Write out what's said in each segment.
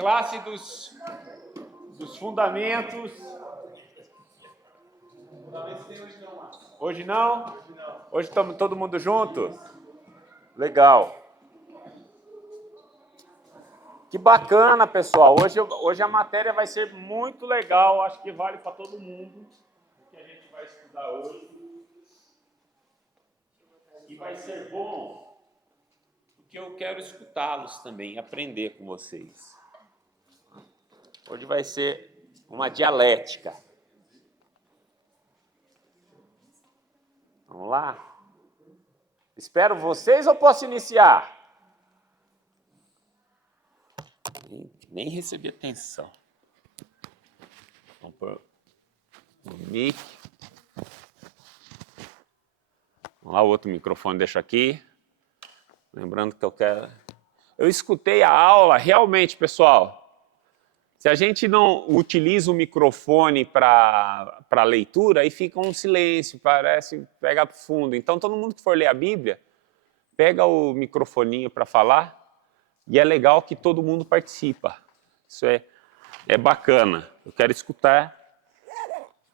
classe dos fundamentos. Hoje não? Hoje estamos todo mundo junto? Legal. Que bacana, pessoal. Hoje a matéria vai ser muito legal. Acho que vale para todo mundo o que a gente vai estudar hoje. E vai ser bom, porque eu quero escutá-los também, aprender com vocês. Hoje vai ser uma dialética. Vamos lá? Espero vocês ou posso iniciar? Nem recebi atenção. Vamos pôr o mic. Vamos lá, o outro microfone deixa aqui. Lembrando que eu escutei a aula, realmente, pessoal. Se a gente não utiliza o microfone para leitura, aí fica um silêncio, parece pegar para o fundo. Então, todo mundo que for ler a Bíblia, pega o microfoninho para falar, e é legal que todo mundo participa. Isso é bacana. Eu quero escutar.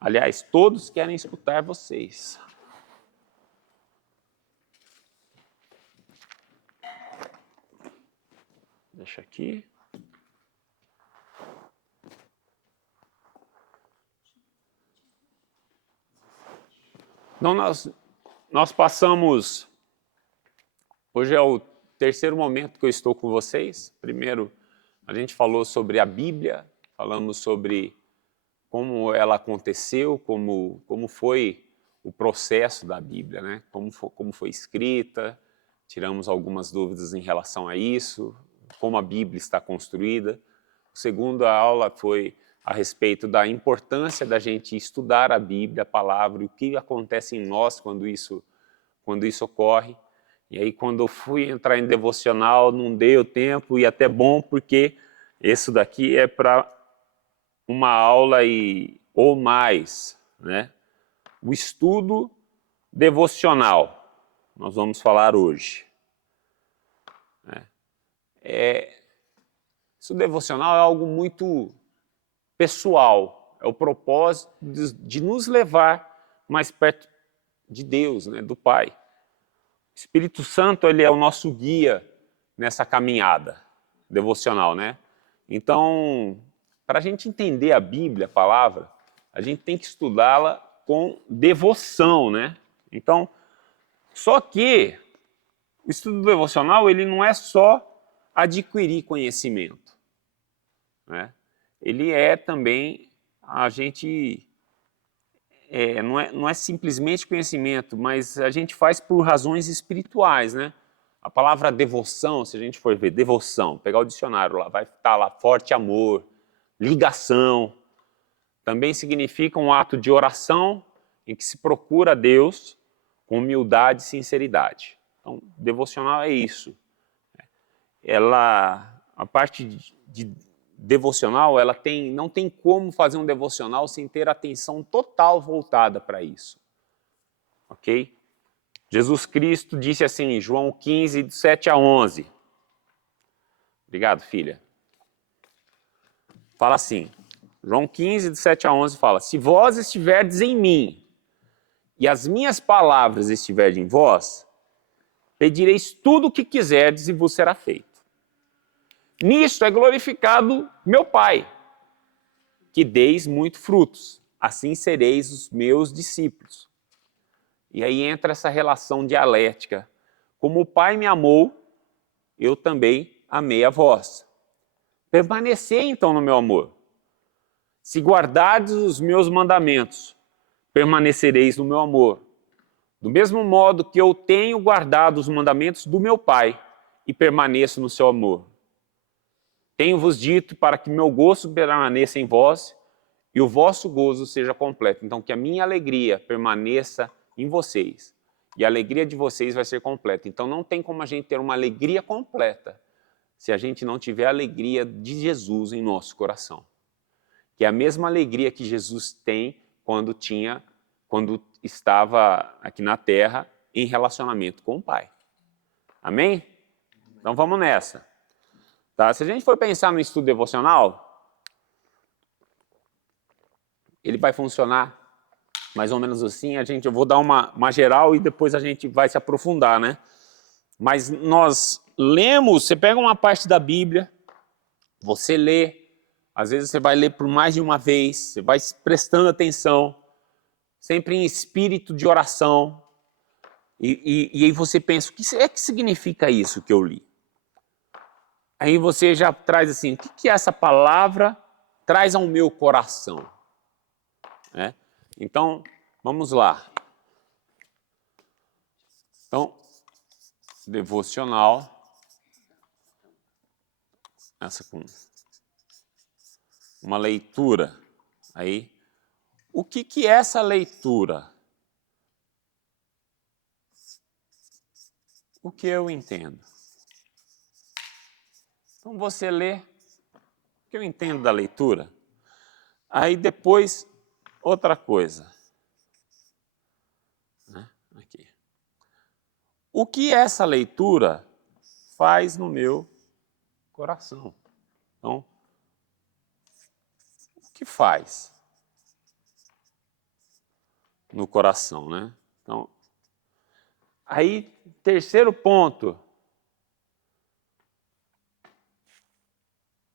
Aliás, todos querem escutar vocês. Deixa aqui. Então, nós passamos... Hoje é o terceiro momento que eu estou com vocês. Primeiro, a gente falou sobre a Bíblia, falamos sobre como ela aconteceu, como foi o processo da Bíblia, né? Como foi escrita, tiramos algumas dúvidas em relação a isso, como a Bíblia está construída. A segunda aula foi a respeito da importância da gente estudar a Bíblia, a palavra, e o que acontece em nós quando isso ocorre. E aí, quando eu fui entrar em devocional, não deu tempo, e até bom, porque isso daqui é para uma aula ou mais, né? O estudo devocional, nós vamos falar hoje. Isso devocional é algo muito pessoal, é o propósito de nos levar mais perto de Deus, né? Do Pai. O Espírito Santo, ele é o nosso guia nessa caminhada devocional, né? Então, para a gente entender a Bíblia, a palavra, a gente tem que estudá-la com devoção, né? Então, só que o estudo devocional, ele não é só adquirir conhecimento, né? Ele é também a gente... não é simplesmente conhecimento, mas a gente faz por razões espirituais, né? A palavra devoção, se a gente for ver devoção, pegar o dicionário lá, vai estar lá forte amor, ligação, também significa um ato de oração em que se procura a Deus com humildade e sinceridade. Então, devocional é isso. A parte de devocional, não tem como fazer um devocional sem ter atenção total voltada para isso. Ok? Jesus Cristo disse assim em João 15, de 7 a 11. Obrigado, filha. Fala assim, João 15, de 7 a 11 fala: se vós estiverdes em mim e as minhas palavras estiverem em vós, pedireis tudo o que quiserdes e vos será feito. Nisto é glorificado meu Pai, que deis muito frutos, assim sereis os meus discípulos. E aí entra essa relação dialética. Como o Pai me amou, eu também amei a vós. Permanecei então no meu amor. Se guardardes os meus mandamentos, permanecereis no meu amor. Do mesmo modo que eu tenho guardado os mandamentos do meu Pai e permaneço no seu amor. Tenho-vos dito para que meu gozo permaneça em vós e o vosso gozo seja completo. Então, que a minha alegria permaneça em vocês e a alegria de vocês vai ser completa. Então, não tem como a gente ter uma alegria completa se a gente não tiver a alegria de Jesus em nosso coração. Que é a mesma alegria que Jesus tem quando estava aqui na Terra em relacionamento com o Pai. Amém? Então, vamos nessa. Tá? Se a gente for pensar no estudo devocional, ele vai funcionar mais ou menos assim. Eu vou dar uma geral e depois a gente vai se aprofundar, né? Mas nós lemos, você pega uma parte da Bíblia, você lê, às vezes você vai ler por mais de uma vez, você vai prestando atenção, sempre em espírito de oração, e aí você pensa, o que é que significa isso que eu li? Aí você já traz assim, o que essa palavra traz ao meu coração? Né? Então, vamos lá. Então, devocional, essa com uma leitura. Aí, o que é essa leitura? O que eu entendo? Então você lê, o que eu entendo da leitura? Aí depois, outra coisa. Né? Aqui. O que essa leitura faz no meu coração? Então, o que faz no coração, né? Então, aí, terceiro ponto.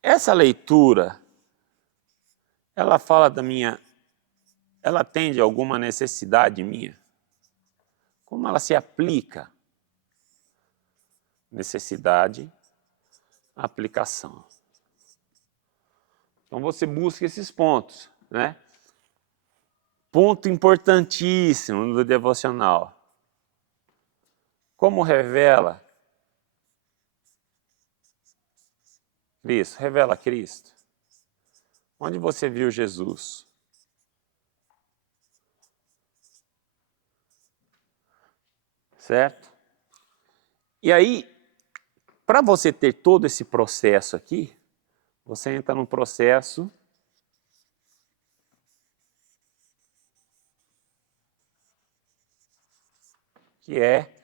Essa leitura, ela fala da minha, ela atende a alguma necessidade minha? Como ela se aplica? Necessidade, aplicação. Então você busca esses pontos, né? Ponto importantíssimo no devocional. Como revela Cristo? Revela Cristo. Onde você viu Jesus? Certo? E aí, para você ter todo esse processo aqui, você entra num processo que é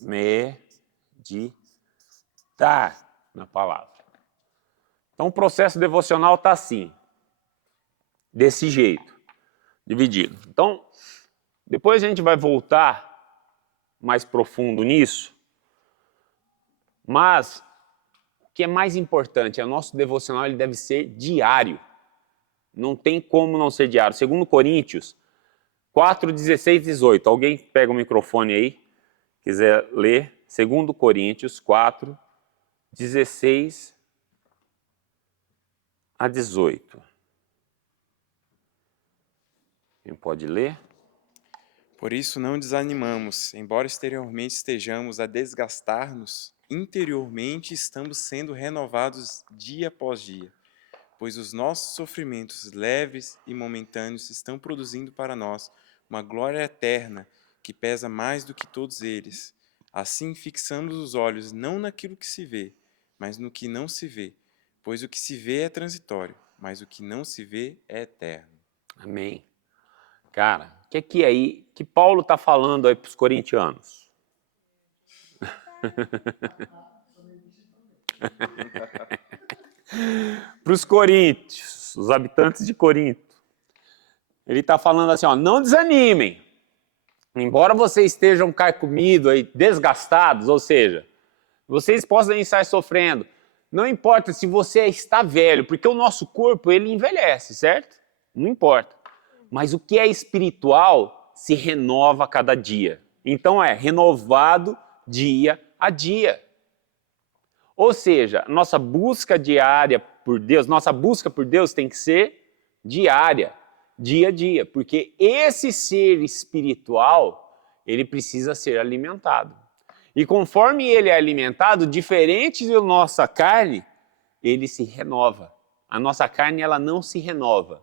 meditar na palavra. Então o processo devocional está assim, desse jeito, dividido. Então, depois a gente vai voltar mais profundo nisso, mas o que é mais importante, o nosso devocional ele deve ser diário. Não tem como não ser diário. Segundo Coríntios 4, 16, 18. Alguém pega o microfone aí, quiser ler. Segundo Coríntios 4, 16 a 18. Quem pode ler? Por isso não desanimamos, embora exteriormente estejamos a desgastar-nos, interiormente estamos sendo renovados dia após dia, pois os nossos sofrimentos leves e momentâneos estão produzindo para nós uma glória eterna que pesa mais do que todos eles. Assim fixamos os olhos não naquilo que se vê, mas no que não se vê, pois o que se vê é transitório, mas o que não se vê é eterno. Amém. Cara, o que é aí que Paulo está falando aí para os corintianos? Para os coríntios, os habitantes de Corinto. Ele está falando assim, ó, não desanimem. Embora vocês estejam carcomidos, aí, desgastados, ou seja, vocês possam estar sofrendo. Não importa se você está velho, porque o nosso corpo ele envelhece, certo? Não importa. Mas o que é espiritual se renova a cada dia. Então é renovado dia a dia. Ou seja, nossa busca diária por Deus, nossa busca por Deus tem que ser diária, dia a dia, porque esse ser espiritual, ele precisa ser alimentado. E conforme ele é alimentado, diferente da nossa carne, ele se renova. A nossa carne, ela não se renova.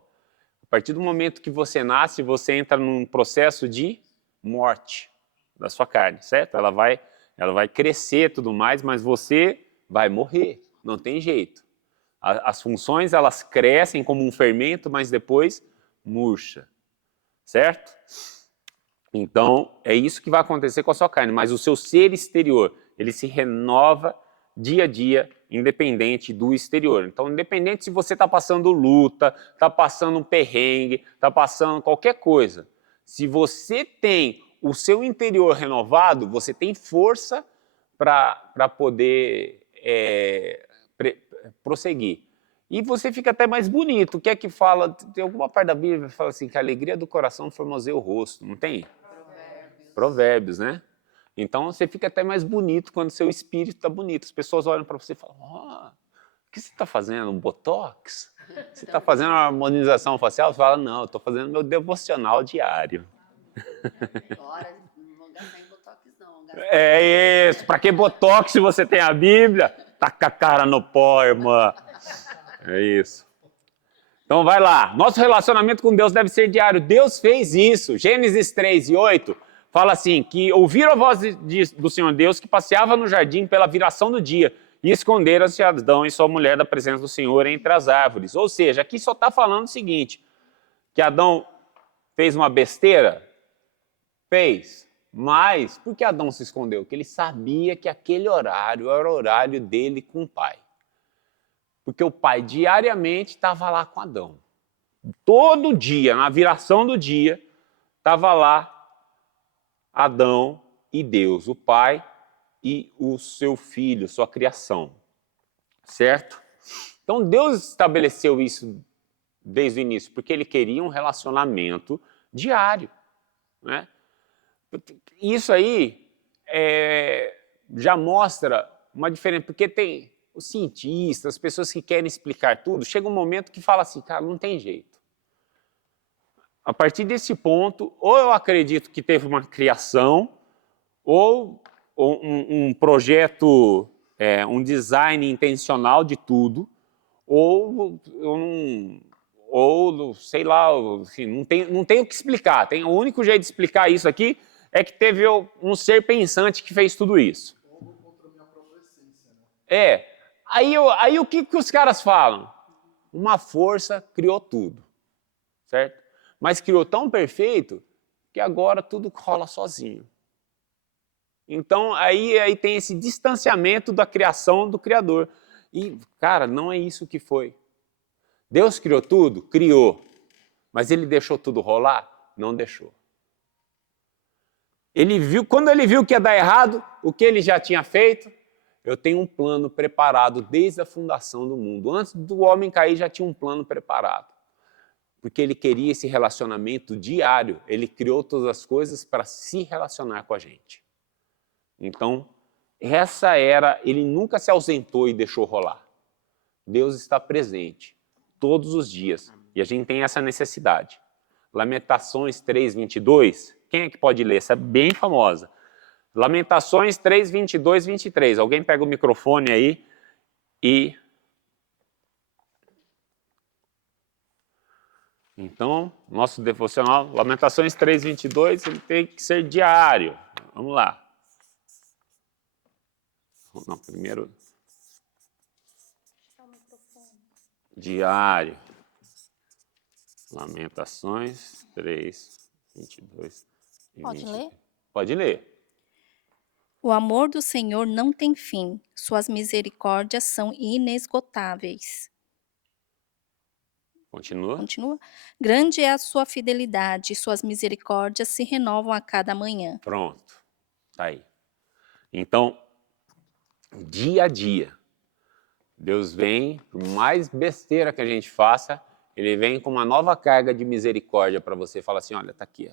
A partir do momento que você nasce, você entra num processo de morte da sua carne, certo? Ela vai crescer e tudo mais, mas você vai morrer, não tem jeito. As funções, elas crescem como um fermento, mas depois murcha, certo? Então, é isso que vai acontecer com a sua carne, mas o seu ser exterior, ele se renova dia a dia, independente do exterior. Então, independente se você está passando luta, está passando um perrengue, está passando qualquer coisa, se você tem o seu interior renovado, você tem força para poder prosseguir. E você fica até mais bonito. O que é que fala? Tem alguma parte da Bíblia que fala assim, que a alegria do coração formoseia o rosto, não tem? Provérbios, né? Então você fica até mais bonito quando seu espírito está bonito. As pessoas olham para você e falam, o que você está fazendo? Um botox? Você está fazendo uma harmonização facial? Você fala, não, eu estou fazendo meu devocional diário. Agora, não vão gastar em botox, não. É isso. Para que botox se você tem a Bíblia? Taca a cara no pó, irmã. É isso. Então vai lá. Nosso relacionamento com Deus deve ser diário. Deus fez isso. Gênesis 3:8 fala assim, que ouviram a voz do Senhor Deus que passeava no jardim pela viração do dia e esconderam-se Adão e sua mulher da presença do Senhor entre as árvores. Ou seja, aqui só está falando o seguinte, que Adão fez uma besteira? Fez. Mas por que Adão se escondeu? Porque ele sabia que aquele horário era o horário dele com o pai. Porque o pai diariamente estava lá com Adão. Todo dia, na viração do dia, estava lá Adão e Deus, o pai e o seu filho, sua criação. Certo? Então Deus estabeleceu isso desde o início, porque ele queria um relacionamento diário. Né? Isso aí já mostra uma diferença, porque tem os cientistas, as pessoas que querem explicar tudo, chega um momento que fala assim, cara, não tem jeito. A partir desse ponto, ou eu acredito que teve uma criação, ou um projeto, um design intencional de tudo, ou sei lá, assim, não tem o que explicar. O único jeito de explicar isso aqui é que teve um ser pensante que fez tudo isso. Ou contra a minha própria essência, né? Aí o que os caras falam? Uma força criou tudo, certo? Mas criou tão perfeito que agora tudo rola sozinho. Então aí tem esse distanciamento da criação do Criador. E, cara, não é isso que foi. Deus criou tudo? Criou. Mas ele deixou tudo rolar? Não deixou. Quando ele viu que ia dar errado, o que ele já tinha feito? Eu tenho um plano preparado desde a fundação do mundo. Antes do homem cair, já tinha um plano preparado. Porque ele queria esse relacionamento diário. Ele criou todas as coisas para se relacionar com a gente. Então, ele nunca se ausentou e deixou rolar. Deus está presente todos os dias. E a gente tem essa necessidade. Lamentações 3:22. Quem é que pode ler? Essa é bem famosa. Lamentações 3:22, 23. Alguém pega o microfone aí e... Então, nosso devocional, Lamentações 3:22, ele tem que ser diário. Vamos lá. Não, primeiro... Diário. Lamentações 3:22. Pode ler? Pode ler. O amor do Senhor não tem fim, suas misericórdias são inesgotáveis. Continua. Continua. Grande é a sua fidelidade, suas misericórdias se renovam a cada manhã. Pronto. Tá aí. Então, dia a dia, Deus vem, por mais besteira que a gente faça, ele vem com uma nova carga de misericórdia para você. Fala assim, olha, tá aqui.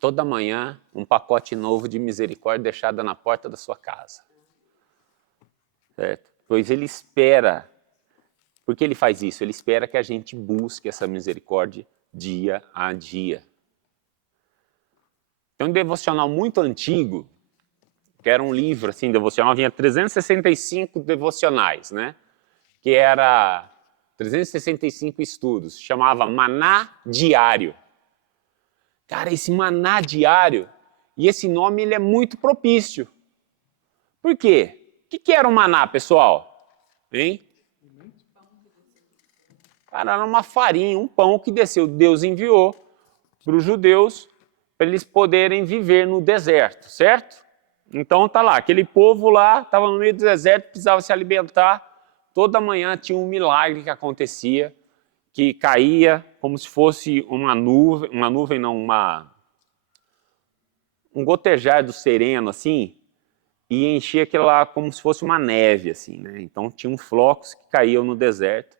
Toda manhã, um pacote novo de misericórdia deixada na porta da sua casa. Certo? Pois ele espera. Por que ele faz isso? Ele espera que a gente busque essa misericórdia dia a dia. Tem um devocional muito antigo, que era um livro assim, devocional, vinha 365 devocionais, né? Que era 365 estudos, chamava Maná Diário. Cara, esse Maná Diário, e esse nome ele é muito propício. Por quê? O que era o maná, pessoal? Hein? Cara, era uma farinha, um pão que desceu, Deus enviou para os judeus, para eles poderem viver no deserto, certo? Então tá lá, aquele povo lá estava no meio do deserto, precisava se alimentar. Toda manhã tinha um milagre que acontecia, que caía como se fosse um gotejar do sereno, assim, e enchia aquilo lá como se fosse uma neve, assim, né? Então tinha flocos que caíam no deserto.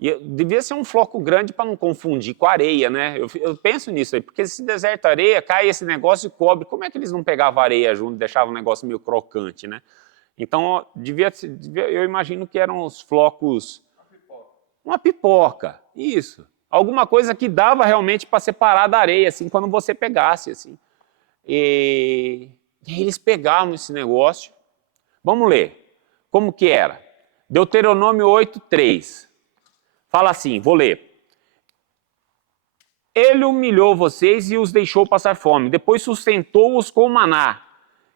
E devia ser um floco grande para não confundir com areia, né? Eu penso nisso aí, porque esse deserto areia, cai esse negócio e cobre. Como é que eles não pegavam areia junto e deixavam o negócio meio crocante, né? Então, eu imagino que eram os flocos... Uma pipoca, isso. Alguma coisa que dava realmente para separar da areia, assim, quando você pegasse, assim. E aí eles pegavam esse negócio. Vamos ler. Como que era? Deuteronômio 8:3. Fala assim, vou ler. Ele humilhou vocês e os deixou passar fome. Depois sustentou-os com maná,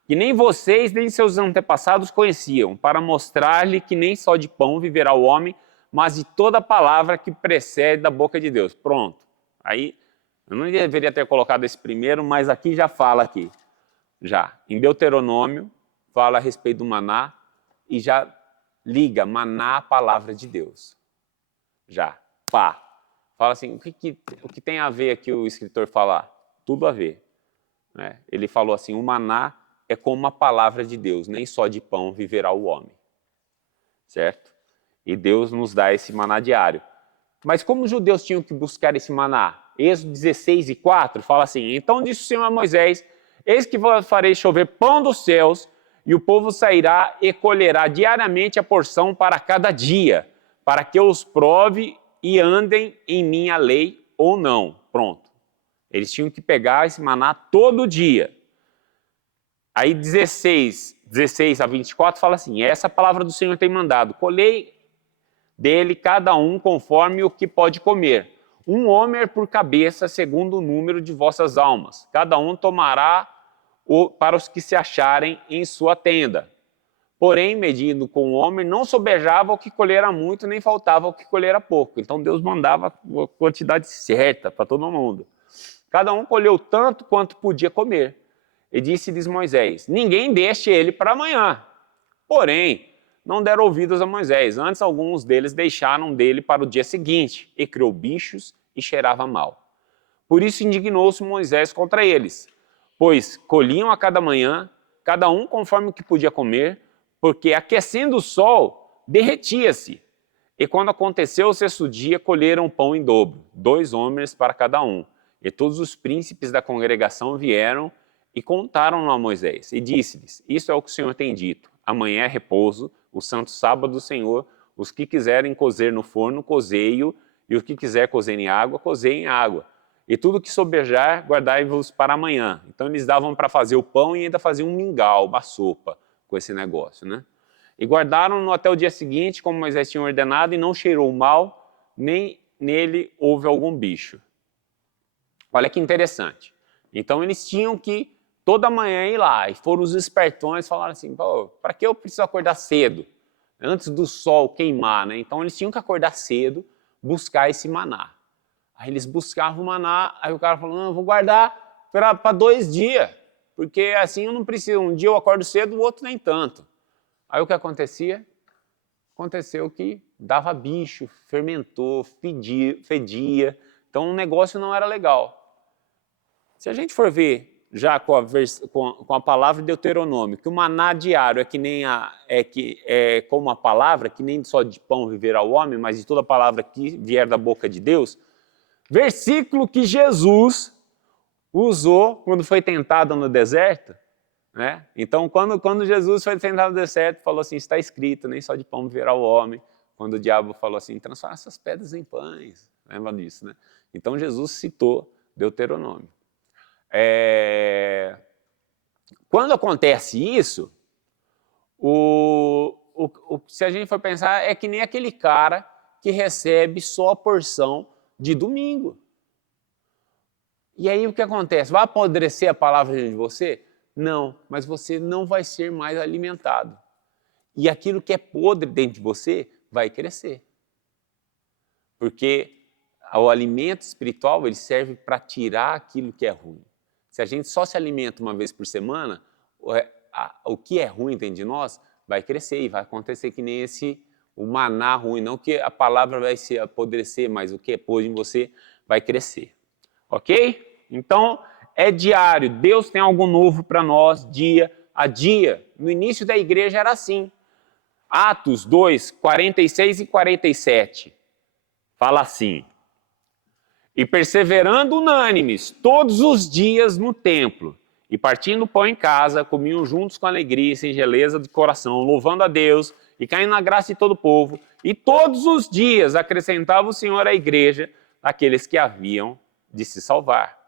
que nem vocês nem seus antepassados conheciam, para mostrar-lhe que nem só de pão viverá o homem, mas de toda palavra que precede da boca de Deus. Pronto. Aí, eu não deveria ter colocado esse primeiro, mas aqui já fala aqui. Já. Em Deuteronômio, fala a respeito do maná e já liga maná à palavra de Deus. Já. Pá. Fala assim, o que tem a ver aqui o escritor falar? Tudo a ver. Né? Ele falou assim, o maná é como a palavra de Deus, nem só de pão viverá o homem. Certo? E Deus nos dá esse maná diário. Mas como os judeus tinham que buscar esse maná? Êxodo 16:4 fala assim, então disse o Senhor a Moisés, eis que vos farei chover pão dos céus, e o povo sairá e colherá diariamente a porção para cada dia, para que os prove e andem em minha lei ou não. Pronto. Eles tinham que pegar esse maná todo dia. Aí 16:24 fala assim, essa palavra do Senhor tem mandado, colhei dele cada um conforme o que pode comer, um homer por cabeça, segundo o número de vossas almas. Cada um tomará para os que se acharem em sua tenda. Porém, medindo com o homem, não sobejava o que colhera muito, nem faltava o que colhera pouco. Então Deus mandava a quantidade certa para todo mundo. Cada um colheu tanto quanto podia comer. E disse-lhes Moisés, ninguém deixe ele para amanhã. Porém, não deram ouvidos a Moisés. Antes, alguns deles deixaram dele para o dia seguinte, e criou bichos e cheirava mal. Por isso indignou-se Moisés contra eles, pois colhiam a cada manhã, cada um conforme o que podia comer, porque aquecendo o sol, derretia-se. E quando aconteceu o sexto dia, colheram pão em dobro, 2 homens para cada um. E todos os príncipes da congregação vieram e contaram a Moisés. E disse-lhes, isso é o que o Senhor tem dito. Amanhã é repouso, o santo sábado do Senhor. Os que quiserem cozer no forno, cozei-o. E o que quiser cozer em água, cozei em água. E tudo que sobejar, guardai-vos para amanhã. Então eles davam para fazer o pão e ainda faziam um mingau, uma sopa com esse negócio, né? E guardaram-no até o dia seguinte, como Moisés tinha ordenado, e não cheirou mal, nem nele houve algum bicho. Olha que interessante. Então eles tinham que toda manhã ir lá, e foram os espertões, falaram assim, para que eu preciso acordar cedo? Antes do sol queimar, né? Então eles tinham que acordar cedo, buscar esse maná. Aí eles buscavam o maná, aí o cara falou, não, eu vou guardar para 2 dias, porque assim eu não preciso, um dia eu acordo cedo, o outro nem tanto. Aí o que acontecia? Aconteceu que dava bicho, fermentou, fedia, então o negócio não era legal. Se a gente for ver já com a palavra de Deuteronômio, que o maná diário é que nem como a palavra, que nem só de pão viverá o homem, mas de toda palavra que vier da boca de Deus, versículo que Jesus usou quando foi tentado no deserto, né? Então, quando Jesus foi tentado no deserto, falou assim, está escrito, nem só de pão viverá o homem. Quando o diabo falou assim, transforma essas pedras em pães. Lembra disso, né? Então, Jesus citou Deuteronômio. Quando acontece isso, se a gente for pensar, é que nem aquele cara que recebe só a porção de domingo. E aí o que acontece? Vai apodrecer a palavra de você? Não, mas você não vai ser mais alimentado. E aquilo que é podre dentro de você vai crescer. Porque o alimento espiritual ele serve para tirar aquilo que é ruim. Se a gente só se alimenta uma vez por semana, o que é ruim dentro de nós vai crescer e vai acontecer que nem o maná ruim, não que a palavra vai se apodrecer, mas o que é pôs em você vai crescer. Ok? Então, é diário. Deus tem algo novo para nós, dia a dia. No início da igreja era assim. Atos 2, 46 e 47. Fala assim: e perseverando unânimes todos os dias no templo, e partindo o pão em casa, comiam juntos com alegria e singeleza de coração, louvando a Deus e caindo na graça de todo o povo. E todos os dias acrescentava o Senhor à igreja aqueles que haviam de se salvar.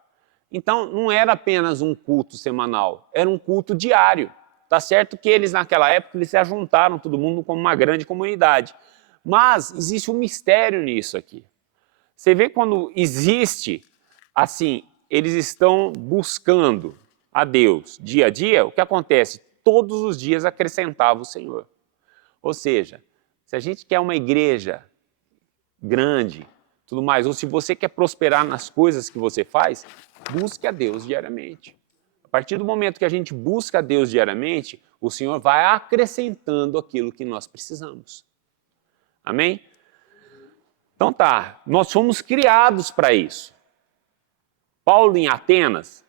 Então, não era apenas um culto semanal, era um culto diário. Tá certo que eles, naquela época, eles se ajuntaram, todo mundo como uma grande comunidade. Mas existe um mistério nisso aqui. Você vê quando existe, assim, eles estão buscando a Deus dia a dia, o que acontece? Todos os dias acrescentava o Senhor. Ou seja, se a gente quer uma igreja grande, tudo mais, ou se você quer prosperar nas coisas que você faz, busque a Deus diariamente. A partir do momento que a gente busca a Deus diariamente, o Senhor vai acrescentando aquilo que nós precisamos. Amém? Então tá, nós fomos criados para isso. Paulo em Atenas,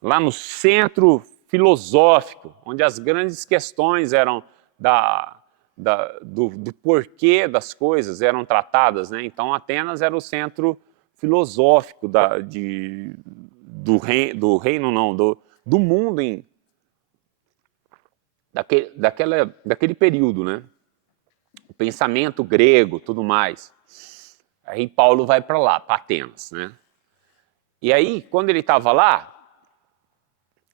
lá no centro filosófico, onde as grandes questões eram do porquê das coisas eram tratadas, né? Então Atenas era o centro filosófico do mundo daquele período, né? O pensamento grego, tudo mais. Aí Paulo vai para lá, para Atenas, né? E aí, quando ele estava lá,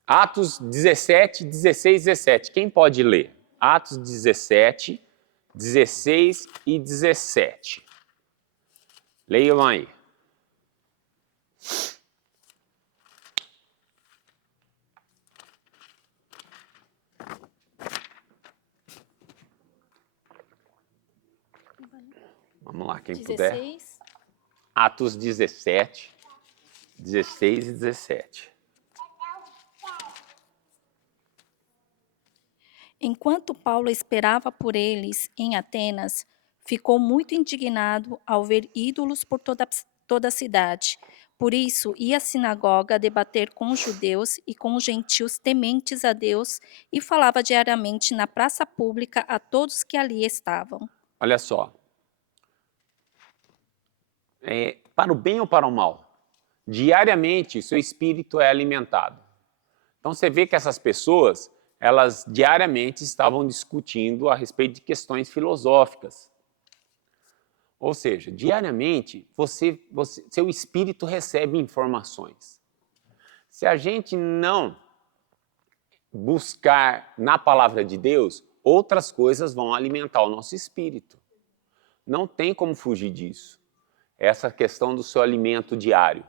Atos 17, 16, 17. Quem pode ler? Atos 17, 16 e 17. Leiam aí. Vamos lá, quem puder. 16. Atos 17, 16 e 17. Enquanto Paulo esperava por eles em Atenas, ficou muito indignado ao ver ídolos por toda a cidade. Por isso, ia à sinagoga debater com os judeus e com os gentios tementes a Deus e falava diariamente na praça pública a todos que ali estavam. Olha só. Para o bem ou para o mal? Diariamente, seu espírito é alimentado. Então você vê que essas pessoas, elas diariamente estavam discutindo a respeito de questões filosóficas. Ou seja, diariamente, seu espírito recebe informações. Se a gente não buscar na palavra de Deus, outras coisas vão alimentar o nosso espírito. Não tem como fugir disso. Essa questão do seu alimento diário,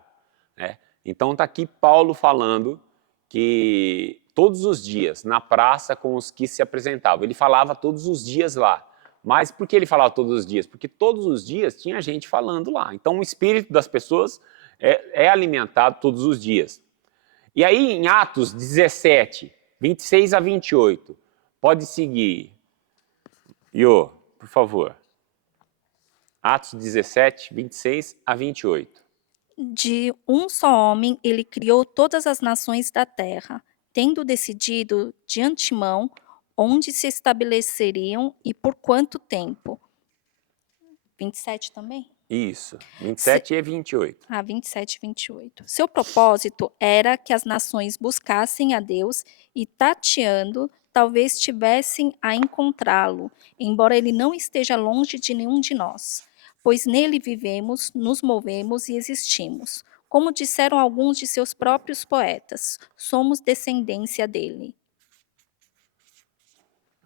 né? Então está aqui Paulo falando que todos os dias, na praça com os que se apresentavam, ele falava todos os dias lá. Mas por que ele falava todos os dias? Porque todos os dias tinha gente falando lá. Então o espírito das pessoas é alimentado todos os dias. E aí em Atos 17, 26 a 28, pode seguir. Iô, por favor. Atos 17, 26 a 28. De um só homem ele criou todas as nações da terra, tendo decidido de antemão onde se estabeleceriam e por quanto tempo. 27 também? Isso, 27 e 28. 27 e 28. Seu propósito era que as nações buscassem a Deus e, tateando, talvez tivessem a encontrá-lo, embora ele não esteja longe de nenhum de nós. Pois nele vivemos, nos movemos e existimos. Como disseram alguns de seus próprios poetas, somos descendência dele.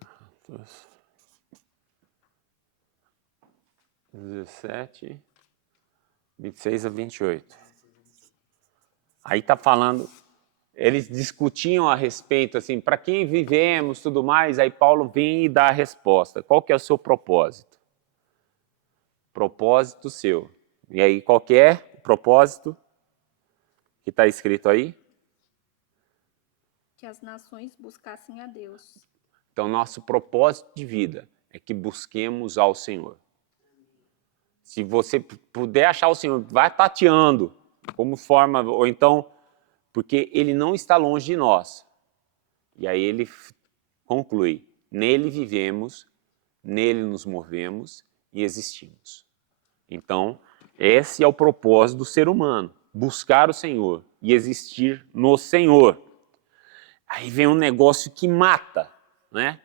Atos 17, 26 a 28. Aí está falando, eles discutiam a respeito, assim, para quem vivemos, tudo mais, aí Paulo vem e dá a resposta. Qual que é o seu propósito? Propósito seu. E aí, qual que é o propósito que está escrito aí? que as nações buscassem a Deus. Então, nosso propósito de vida é que busquemos ao Senhor. Se você puder achar o Senhor, vai tateando como forma, ou então, porque Ele não está longe de nós. E aí ele conclui, nele vivemos, nele nos movemos e existimos. Então, esse é o propósito do ser humano, buscar o Senhor e existir no Senhor. Aí vem um negócio que mata, né?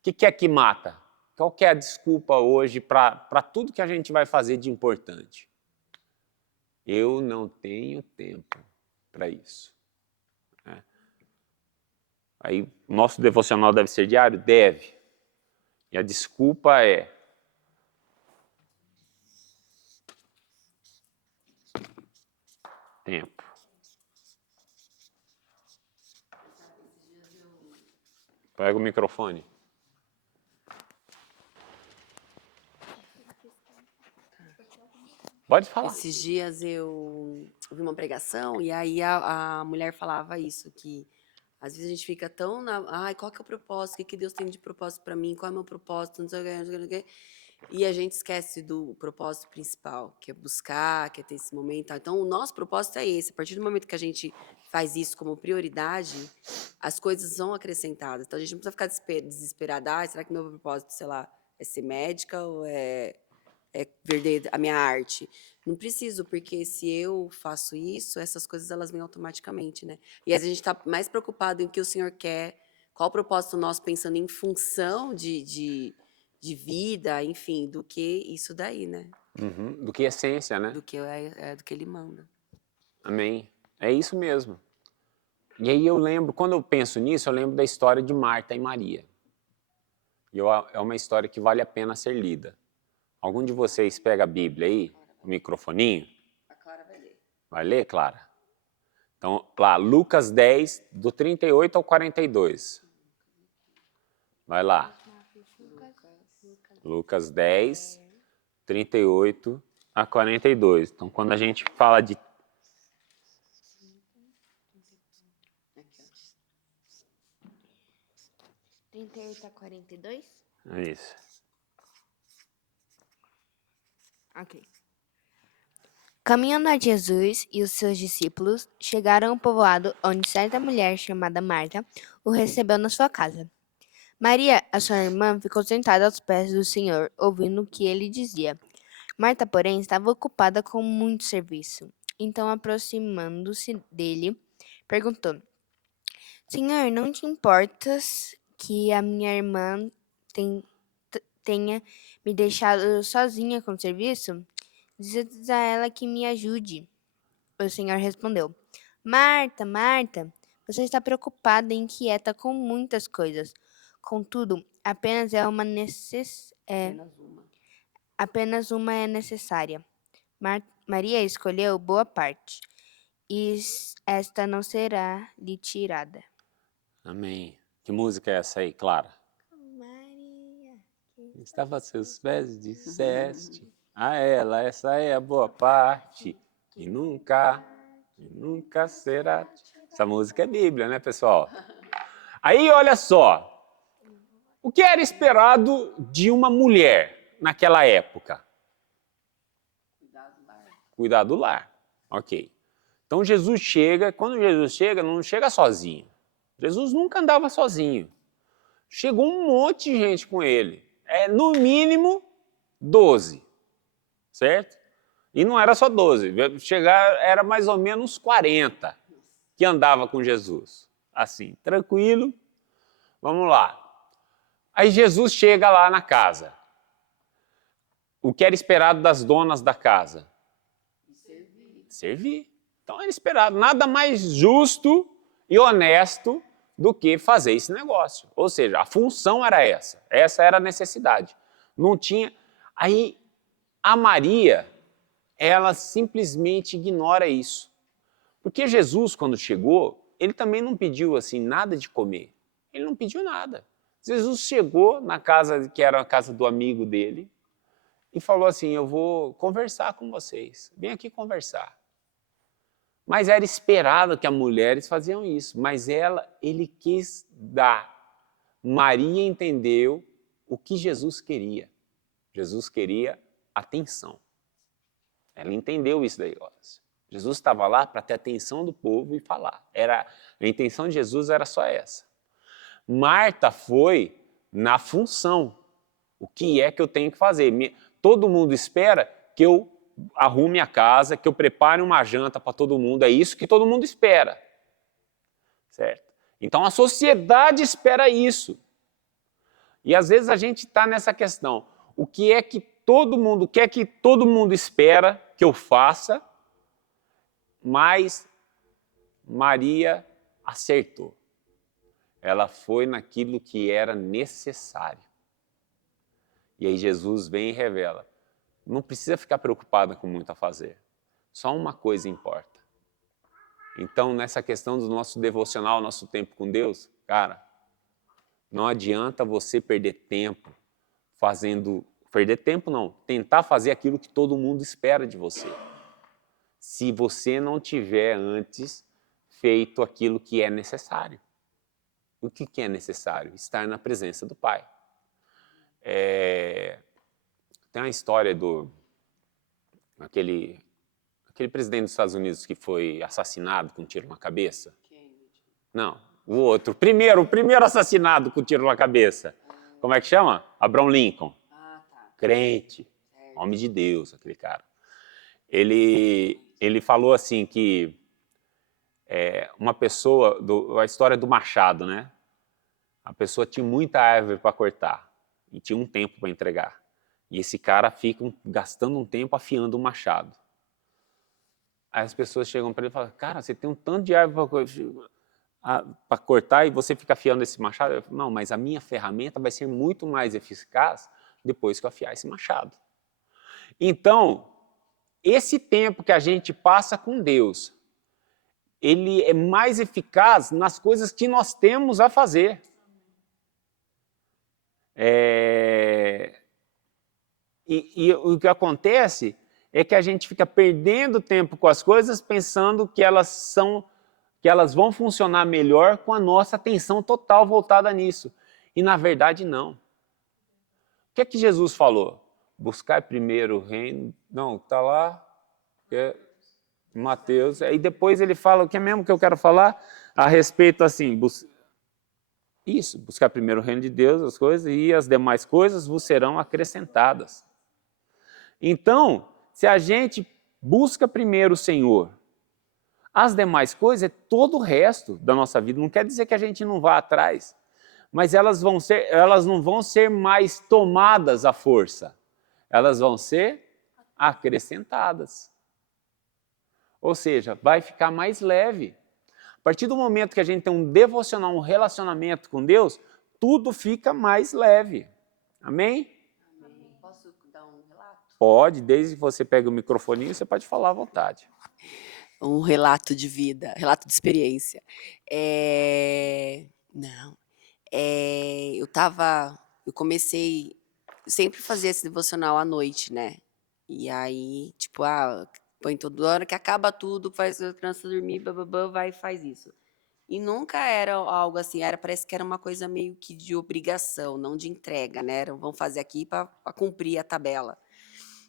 O que é que mata? Qual que é a desculpa hoje para tudo que a gente vai fazer de importante? Eu não tenho tempo para isso. Aí, nosso devocional deve ser diário? Deve. E a desculpa é: tempo. Pega o microfone. Pode falar. Esses dias eu vi uma pregação e aí a mulher falava isso, que às vezes a gente fica tão ai, qual que é o propósito? O que Deus tem de propósito para mim? Qual é o meu propósito? Não sei o que, não sei o que. E a gente esquece do propósito principal, que é buscar, que é ter esse momento. Então, o nosso propósito é esse. A partir do momento que a gente faz isso como prioridade, as coisas são acrescentadas. Então, a gente não precisa ficar desesperada. Ah, será que meu propósito, sei lá, é ser médica ou é vender a minha arte? Não preciso, porque se eu faço isso, essas coisas elas vêm automaticamente, né? E às vezes a gente está mais preocupado em o que o Senhor quer, qual o propósito nosso, pensando em função de vida, enfim, do que isso daí, né? Do que essência, né? Do que do que Ele manda. Amém. É isso mesmo. E aí eu lembro, quando eu penso nisso, eu lembro da história de Marta e Maria. E é uma história que vale a pena ser lida. Algum de vocês pega a Bíblia aí, o microfoninho? A Clara vai ler. Vai ler, Clara? Então, lá, Lucas 10, do 38 ao 42. Vai lá. Lucas 10, 38 a 42. Então, quando a gente fala de... Aqui, 38 a 42? É isso. Ok. Caminhando a Jesus e os seus discípulos, chegaram ao povoado onde certa mulher chamada Marta o recebeu na sua casa. Maria, a sua irmã, ficou sentada aos pés do Senhor, ouvindo o que ele dizia. Marta, porém, estava ocupada com muito serviço. Então, aproximando-se dele, perguntou: Senhor, não te importas que a minha irmã tenha me deixado sozinha com o serviço? Diz a ela que me ajude. O Senhor respondeu: Marta, Marta, você está preocupada e inquieta com muitas coisas. Contudo, apenas uma é necessária. Maria escolheu boa parte, e esta não será lhe tirada. Amém. Que música é essa aí, Clara? Maria. Estava a seus pés, disseste a ela, essa é a boa parte, e nunca será. Essa música é Bíblia, né, pessoal? Aí, olha só, o que era esperado de uma mulher naquela época? Cuidar do lar. Ok. Então, Jesus chega, quando Jesus chega, não chega sozinho. Jesus nunca andava sozinho. Chegou um monte de gente com ele. No mínimo 12, certo? E não era só 12, era mais ou menos 40 que andava com Jesus. Assim, tranquilo, vamos lá. Aí Jesus chega lá na casa. O que era esperado das donas da casa? Servir. Então era esperado, nada mais justo e honesto do que fazer esse negócio. Ou seja, a função era essa era a necessidade. Não tinha... Aí a Maria, ela simplesmente ignora isso. Porque Jesus, quando chegou, ele também não pediu assim nada de comer. Ele não pediu nada. Jesus chegou na casa, que era a casa do amigo dele, e falou assim: eu vou conversar com vocês. Vem aqui conversar. Mas era esperado que as mulheres faziam isso, mas ele quis dar. Maria entendeu o que Jesus queria. Jesus queria atenção. Ela entendeu isso daí. Jesus estava lá para ter a atenção do povo e falar. A intenção de Jesus era só essa. Marta foi na função. O que é que eu tenho que fazer? Todo mundo espera que eu arrume a casa, que eu prepare uma janta para todo mundo. É isso que todo mundo espera. Certo? Então a sociedade espera isso. E às vezes a gente está nessa questão. O que é que todo mundo quer que todo mundo espera que eu faça, mas Maria acertou. Ela foi naquilo que era necessário. E aí Jesus vem e revela. Não precisa ficar preocupada com muito a fazer. Só uma coisa importa. Então, nessa questão do nosso devocional, nosso tempo com Deus, cara, não adianta você perder tempo fazendo... Perder tempo não, tentar fazer aquilo que todo mundo espera de você. Se você não tiver antes feito aquilo que é necessário. O que é necessário? Estar na presença do Pai. Tem uma história aquele presidente dos Estados Unidos que foi assassinado com um tiro na cabeça. Não, o outro. O primeiro assassinado com um tiro na cabeça. Como é que chama? Abraham Lincoln. Crente, homem de Deus, aquele cara. Ele falou assim que uma pessoa, a história do machado, né? A pessoa tinha muita árvore para cortar e tinha um tempo para entregar. E esse cara fica gastando um tempo afiando o machado. Aí as pessoas chegam para ele e falam, cara, você tem um tanto de árvore para cortar e você fica afiando esse machado? Eu falo, não, mas a minha ferramenta vai ser muito mais eficaz depois que eu afiar esse machado. Então, esse tempo que a gente passa com Deus, ele é mais eficaz nas coisas que nós temos a fazer. E o que acontece é que a gente fica perdendo tempo com as coisas pensando que elas vão funcionar melhor com a nossa atenção total voltada nisso. E na verdade não. O que é que Jesus falou? Buscar primeiro o reino. Não, está lá, Mateus. Aí depois ele fala, o que é mesmo que eu quero falar? A respeito assim, buscar primeiro o reino de Deus, as coisas, e as demais coisas vos serão acrescentadas. Então, se a gente busca primeiro o Senhor, as demais coisas é todo o resto da nossa vida. Não quer dizer que a gente não vá atrás, mas elas não vão ser mais tomadas à força. Elas vão ser acrescentadas. Ou seja, vai ficar mais leve. A partir do momento que a gente tem um devocional, um relacionamento com Deus, tudo fica mais leve. Amém? Posso dar um relato? Pode, desde que você pegue o microfoninho, você pode falar à vontade. Um relato de vida, relato de experiência. Eu comecei, sempre fazia esse devocional à noite, né? E aí, tipo, põe toda hora que acaba tudo, faz a criança dormir, vai e faz isso. E nunca era algo assim, parece que era uma coisa meio que de obrigação, não de entrega, né? Vamos fazer aqui para cumprir a tabela.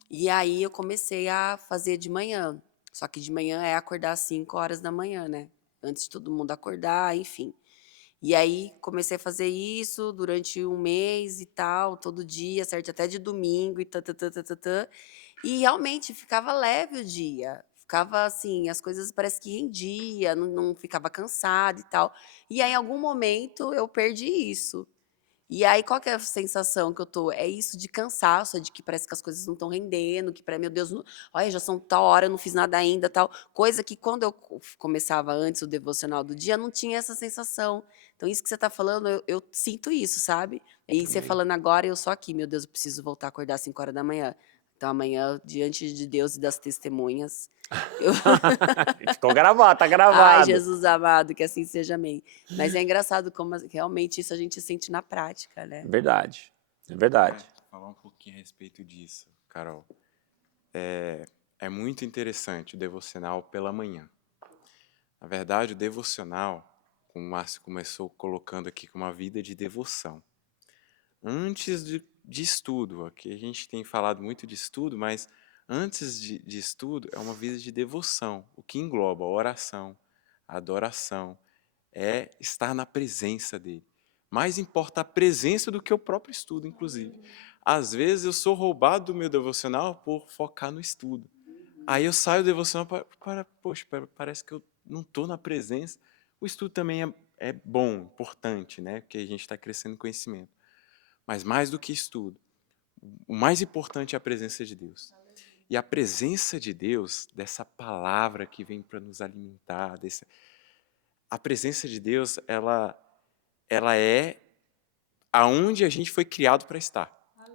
E aí eu comecei a fazer de manhã. Só que de manhã é acordar às 5 horas da manhã, né? Antes de todo mundo acordar, enfim. E aí comecei a fazer isso durante um mês e tal, todo dia, certo? Até de domingo e E realmente ficava leve o dia. Ficava assim, as coisas parece que rendia, não ficava cansada e tal. E aí, em algum momento, eu perdi isso. E aí, qual que é a sensação que eu tô? É isso de cansaço, de que parece que as coisas não estão rendendo, que meu Deus, olha, já são tal hora, eu não fiz nada ainda, tal. Coisa que quando eu começava antes o devocional do dia, não tinha essa sensação. Então, isso que você está falando, eu sinto isso, sabe? E você falando agora, eu só aqui, meu Deus, eu preciso voltar a acordar às 5 horas da manhã. Então, amanhã, diante de Deus e das testemunhas, Ficou gravado, tá ai, gravado. Jesus amado, que assim seja, amém. Mas é engraçado como realmente isso a gente sente na prática, né? Verdade, é verdade. Falar um pouquinho a respeito disso, Carol. É muito interessante o devocional pela manhã. Na verdade, o devocional, como o Márcio começou colocando aqui, como uma vida de devoção. Antes de estudo, aqui a gente tem falado muito de estudo, mas antes de estudo é uma vida de devoção, o que engloba a oração, a adoração, é estar na presença dele. Mais importa a presença do que o próprio estudo, inclusive. Às vezes eu sou roubado do meu devocional por focar no estudo. Aí eu saio do devocional poxa, parece que eu não estou na presença. O estudo também é bom, importante, né? Porque a gente está crescendo em conhecimento. Mas mais do que estudo, o mais importante é a presença de Deus. E a presença de Deus, dessa palavra que vem para nos alimentar, a presença de Deus, ela é aonde a gente foi criado para estar,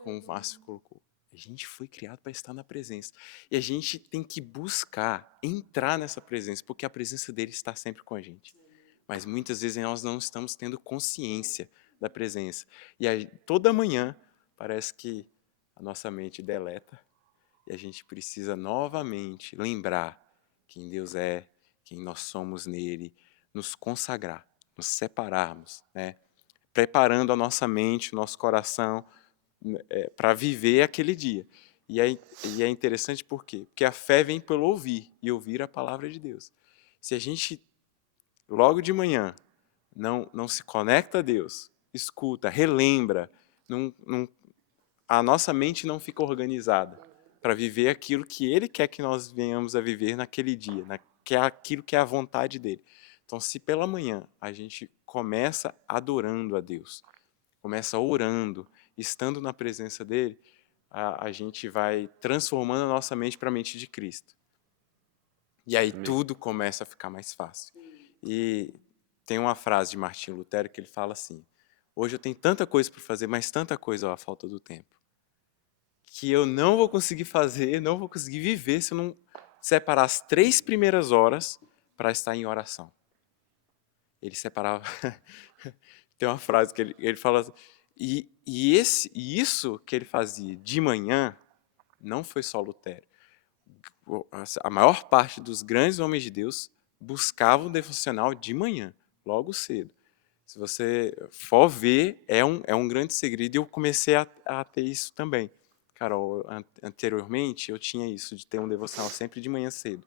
como o Márcio colocou. A gente foi criado para estar na presença. E a gente tem que buscar entrar nessa presença, porque a presença dele está sempre com a gente. Mas muitas vezes nós não estamos tendo consciência da presença. E aí, toda manhã parece que a nossa mente deleta e a gente precisa novamente lembrar quem Deus é, quem nós somos nele, nos consagrar, nos separarmos, né? Preparando a nossa mente, o nosso coração para viver aquele dia. E é interessante por quê? Porque a fé vem pelo ouvir, e ouvir a palavra de Deus. Se a gente, logo de manhã, não se conecta a Deus, escuta, relembra, a nossa mente não fica organizada para viver aquilo que Ele quer que nós venhamos a viver naquele dia, que é aquilo que é a vontade dEle. Então, se pela manhã a gente começa adorando a Deus, começa orando, estando na presença dEle, a gente vai transformando a nossa mente para a mente de Cristo. E aí tudo começa a ficar mais fácil. E tem uma frase de Martinho Lutero que ele fala assim: hoje eu tenho tanta coisa para fazer, mas tanta coisa à falta do tempo, que eu não vou conseguir fazer, não vou conseguir viver se eu não separar as 3 primeiras horas para estar em oração. Ele separava. Tem uma frase que ele fala assim, e isso que ele fazia de manhã não foi só Lutero. A maior parte dos grandes homens de Deus buscavam o devocional de manhã, logo cedo. Se você for ver, é um grande segredo, e eu comecei a ter isso também. Carol, anteriormente eu tinha isso, de ter um devocional sempre de manhã cedo.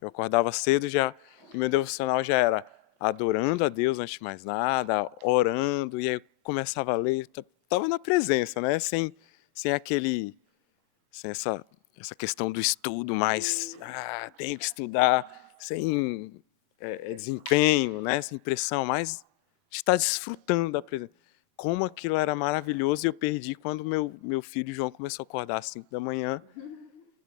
Eu acordava cedo e meu devocional já era adorando a Deus antes de mais nada, orando, e aí eu começava a ler, estava na presença, né? Sem essa questão do estudo mais, tenho que estudar, sem desempenho, né? Sem pressão, mas estar desfrutando da presença. Como aquilo era maravilhoso, e eu perdi quando meu filho João começou a acordar às 5 da manhã,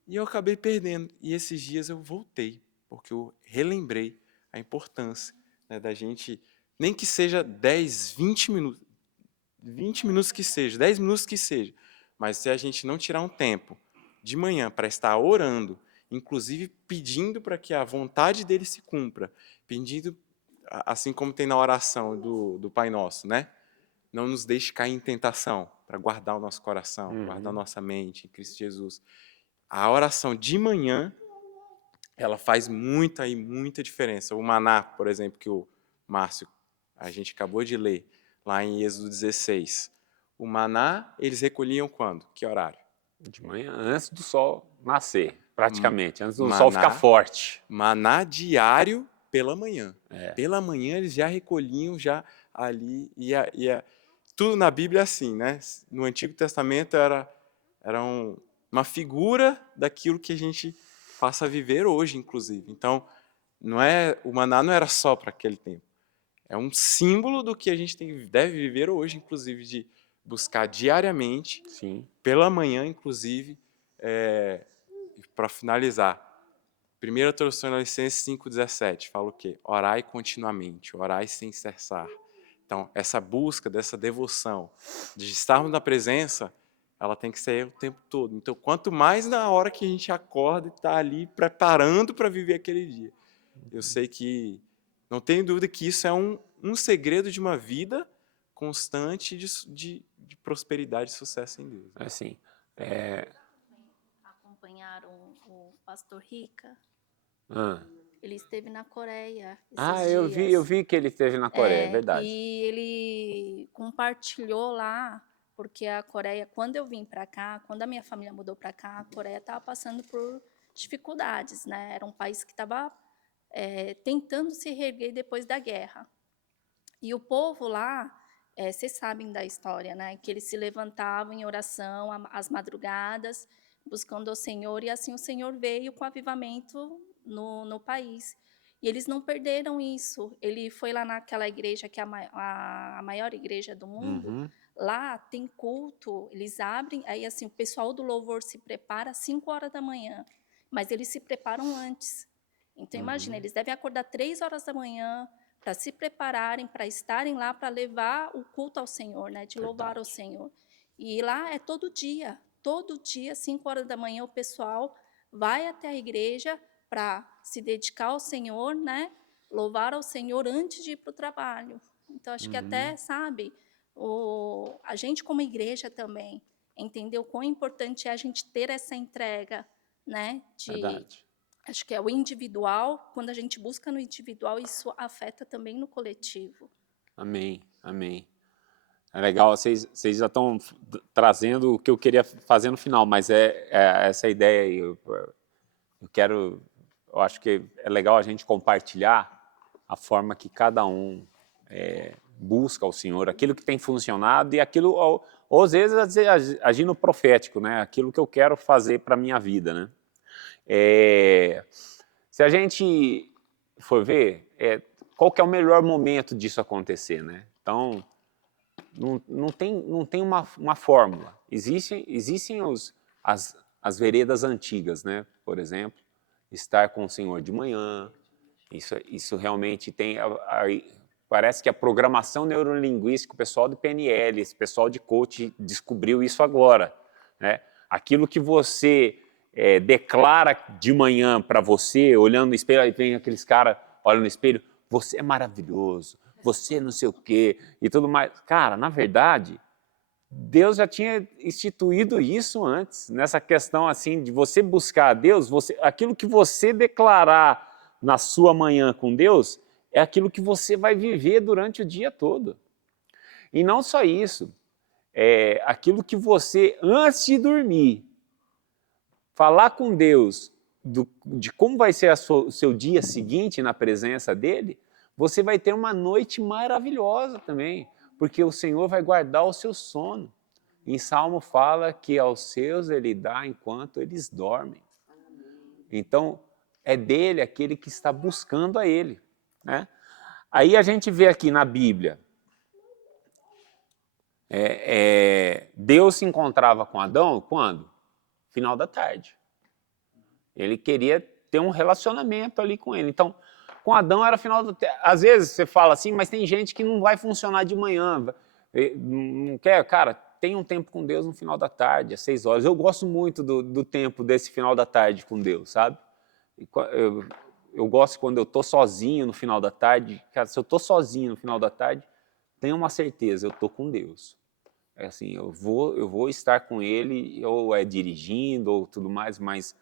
e eu acabei perdendo. E esses dias eu voltei, porque eu relembrei a importância, né, da gente, nem que seja 10, 20 minutos que seja, 10 minutos que seja, mas se a gente não tirar um tempo de manhã para estar orando, inclusive pedindo para que a vontade dele se cumpra, pedindo, assim como tem na oração do Pai Nosso, né? Não nos deixe cair em tentação, para guardar o nosso coração, guardar a nossa mente em Cristo Jesus. A oração de manhã, ela faz muita diferença. O maná, por exemplo, que o Márcio, a gente acabou de ler, lá em Êxodo 16. O maná, eles recolhiam quando? Que horário? De manhã, antes do sol nascer, praticamente, antes do sol ficar forte. Maná diário pela manhã. Pela manhã eles já recolhiam, já ali, tudo na Bíblia é assim, né? No Antigo Testamento era uma figura daquilo que a gente passa a viver hoje, inclusive. Então, o maná não era só para aquele tempo. É um símbolo do que a gente deve viver hoje, inclusive, de buscar diariamente, Sim. pela manhã, inclusive, para finalizar. 1 Tessalonicenses 5,17 fala o quê? Orai continuamente, orai sem cessar. Então, essa busca dessa devoção, de estarmos na presença, ela tem que ser o tempo todo. Então, quanto mais na hora que a gente acorda e está ali preparando para viver aquele dia. Eu sei que, não tenho dúvida que isso é um segredo de uma vida constante de prosperidade e sucesso em Deus. Assim, Acompanharam o pastor Rica? Ele esteve na Coreia Ah, esses eu dias. vi que ele esteve na Coreia, é verdade. E ele compartilhou lá, porque a Coreia, quando eu vim para cá, quando a minha família mudou para cá, a Coreia estava passando por dificuldades, né? Era um país que estava tentando se reerguer depois da guerra. E o povo lá, vocês sabem da história, né? Que eles se levantavam em oração às madrugadas, buscando o Senhor, e assim o Senhor veio com avivamento no país. E eles não perderam isso. Ele foi lá naquela igreja, que é a maior igreja do mundo. Uhum. Lá tem culto, eles abrem, aí assim, o pessoal do louvor se prepara às 5 horas da manhã, mas eles se preparam antes. Então, imagina, eles devem acordar 3 horas da manhã para se prepararem, para estarem lá, para levar o culto ao Senhor, né, de louvar ao Senhor. E lá é todo dia, 5 horas da manhã, o pessoal vai até a igreja para se dedicar ao Senhor, né, louvar ao Senhor antes de ir para o trabalho. Então, acho que até, sabe, a gente como igreja também entendeu quão importante é a gente ter essa entrega, né, Verdade. acho que é o individual. Quando a gente busca no individual, isso afeta também no coletivo. Amém, amém. É legal, vocês já estão trazendo o que eu queria fazer no final, mas é essa ideia aí. Eu acho que é legal a gente compartilhar a forma que cada um busca o Senhor, aquilo que tem funcionado e aquilo, ou às vezes agindo profético, né? Aquilo que eu quero fazer para a minha vida, né? Se a gente for ver, qual que é o melhor momento disso acontecer, né? Então, não tem uma fórmula. Existem as veredas antigas, né? Por exemplo, estar com o Senhor de manhã. Isso realmente tem... Parece que a programação neurolinguística, o pessoal do PNL, esse pessoal de coach descobriu isso agora, né? Aquilo que você declara de manhã para você, olhando no espelho, aí vem aqueles caras, olham no espelho, você é maravilhoso, você não sei o quê, e tudo mais. Cara, na verdade, Deus já tinha instituído isso antes, nessa questão assim de você buscar a Deus, aquilo que você declarar na sua manhã com Deus, é aquilo que você vai viver durante o dia todo. E não só isso, aquilo que você, antes de dormir, falar com Deus de como vai ser o seu dia seguinte na presença dEle, você vai ter uma noite maravilhosa também, porque o Senhor vai guardar o seu sono. Em Salmo fala que aos seus Ele dá enquanto eles dormem. Então, é dele aquele que está buscando a Ele, né? Aí a gente vê aqui na Bíblia, Deus se encontrava com Adão quando? Final da tarde. Ele queria ter um relacionamento ali com ele. Então, com Adão era final da tarde. Às vezes você fala assim, mas tem gente que não vai funcionar de manhã. Não quer, cara, tem um tempo com Deus no final da tarde, às 6 horas. Eu gosto muito do tempo desse final da tarde com Deus, sabe? Eu gosto quando eu estou sozinho no final da tarde. Cara, se eu estou sozinho no final da tarde, tenha uma certeza, eu estou com Deus. É assim, eu vou estar com Ele, ou dirigindo, ou tudo mais, mas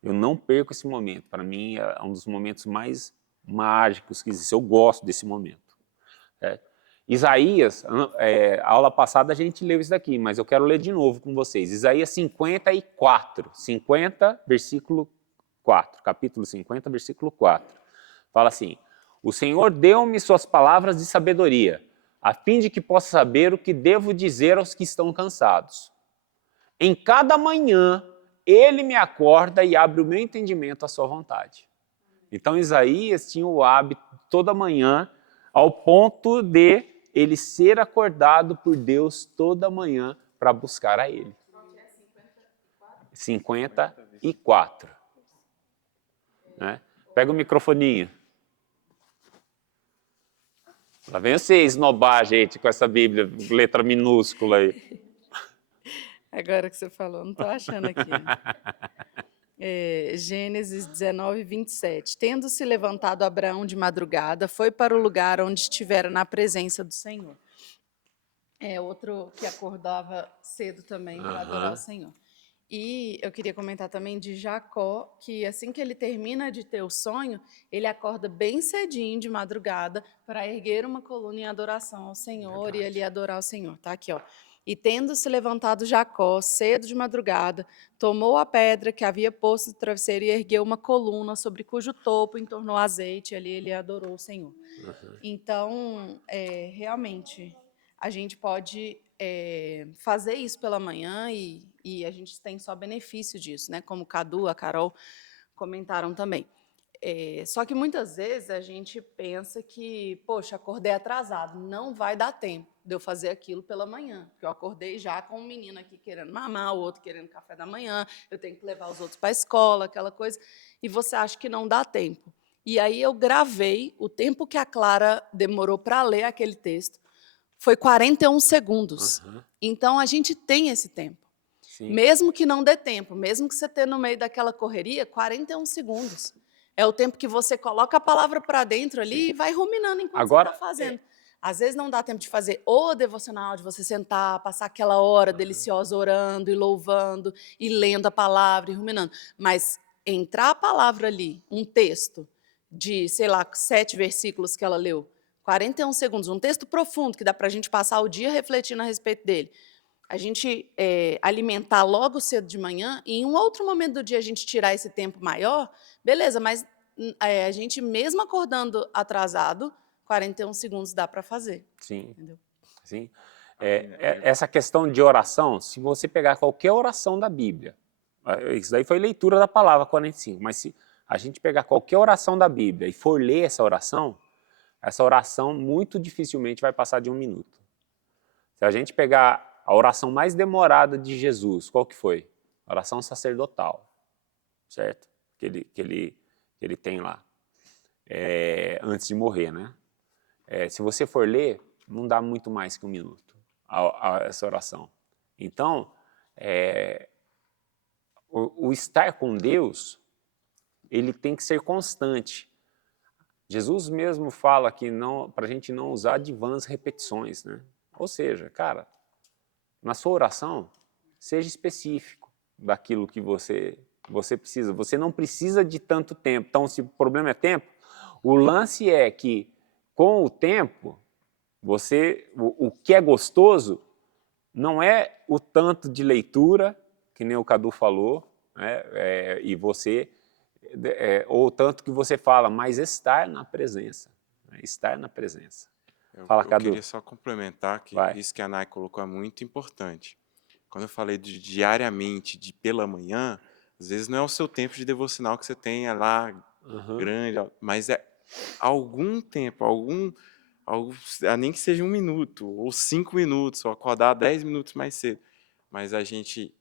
eu não perco esse momento. Para mim, é um dos momentos mais mágicos que existe. Eu gosto desse momento. Isaías, a aula passada a gente leu isso daqui, mas eu quero ler de novo com vocês. Isaías 54, 50, versículo 4, capítulo 50, versículo 4. Fala assim: o Senhor deu-me suas palavras de sabedoria, a fim de que possa saber o que devo dizer aos que estão cansados. Em cada manhã, Ele me acorda e abre o meu entendimento à sua vontade. Então, Isaías tinha o hábito toda manhã, ao ponto de ele ser acordado por Deus toda manhã para buscar a Ele. 54. Né? Pega o microfoninho. Lá vem você esnobar, gente, com essa Bíblia, letra minúscula aí. Agora que você falou, não estou achando aqui. Gênesis 19, 27. Tendo se levantado Abraão de madrugada, foi para o lugar onde estivera na presença do Senhor. Outro que acordava cedo também para adorar o Senhor. E eu queria comentar também de Jacó, que assim que ele termina de ter o sonho, ele acorda bem cedinho de madrugada para erguer uma coluna em adoração ao Senhor e ali adorar o Senhor. Tá aqui, ó. E tendo se levantado Jacó cedo de madrugada, tomou a pedra que havia posto do travesseiro e ergueu uma coluna sobre cujo topo entornou azeite, e ali ele adorou o Senhor. Então, realmente, a gente pode fazer isso pela manhã e a gente tem só benefício disso, né? Como o Cadu, a Carol comentaram também. Só que muitas vezes a gente pensa que, poxa, acordei atrasado, não vai dar tempo de eu fazer aquilo pela manhã, porque eu acordei já com um menino aqui querendo mamar, o outro querendo café da manhã, eu tenho que levar os outros para a escola, aquela coisa, e você acha que não dá tempo. E aí eu gravei o tempo que a Clara demorou para ler aquele texto, foi 41 segundos. Então, a gente tem esse tempo. Sim. Mesmo que não dê tempo, mesmo que você esteja no meio daquela correria, 41 segundos. É o tempo que você coloca a palavra para dentro ali e vai ruminando enquanto Agora, você está fazendo. Às vezes não dá tempo de fazer o devocional, de você sentar, passar aquela hora deliciosa orando e louvando e lendo a palavra e ruminando. Mas entrar a palavra ali, um texto de, sei lá, 7 versículos que ela leu, 41 segundos, um texto profundo que dá para a gente passar o dia refletindo a respeito dele. A gente alimentar logo cedo de manhã e em um outro momento do dia a gente tirar esse tempo maior, beleza, mas a gente mesmo acordando atrasado, 41 segundos dá para fazer. Sim. Entendeu? Sim. Essa questão de oração, se você pegar qualquer oração da Bíblia, isso daí foi leitura da palavra 45, mas se a gente pegar qualquer oração da Bíblia e for ler essa oração muito dificilmente vai passar de 1 minuto. Se a gente pegar a oração mais demorada de Jesus, qual que foi? A oração sacerdotal, certo? Que ele tem lá, antes de morrer, né? Se você for ler, não dá muito mais que 1 minuto a essa oração. Então, o estar com Deus, ele tem que ser constante. Jesus mesmo fala que para a gente não usar de vãs repetições, né? Ou seja, cara, na sua oração, seja específico daquilo que você precisa. Você não precisa de tanto tempo. Então, se o problema é tempo, o lance é que, com o tempo, o que é gostoso não é o tanto de leitura, que nem o Cadu falou, né, ou o tanto que você fala, mas estar na presença. Né, estar na presença. Fala, Cadu. Eu queria só complementar que isso que a Nai colocou é muito importante. Quando eu falei de diariamente, de pela manhã, às vezes não é o seu tempo de devocional que você tenha lá grande, mas é algum tempo, nem que seja 1 minuto, ou 5 minutos, ou acordar 10 minutos mais cedo. Mas a gente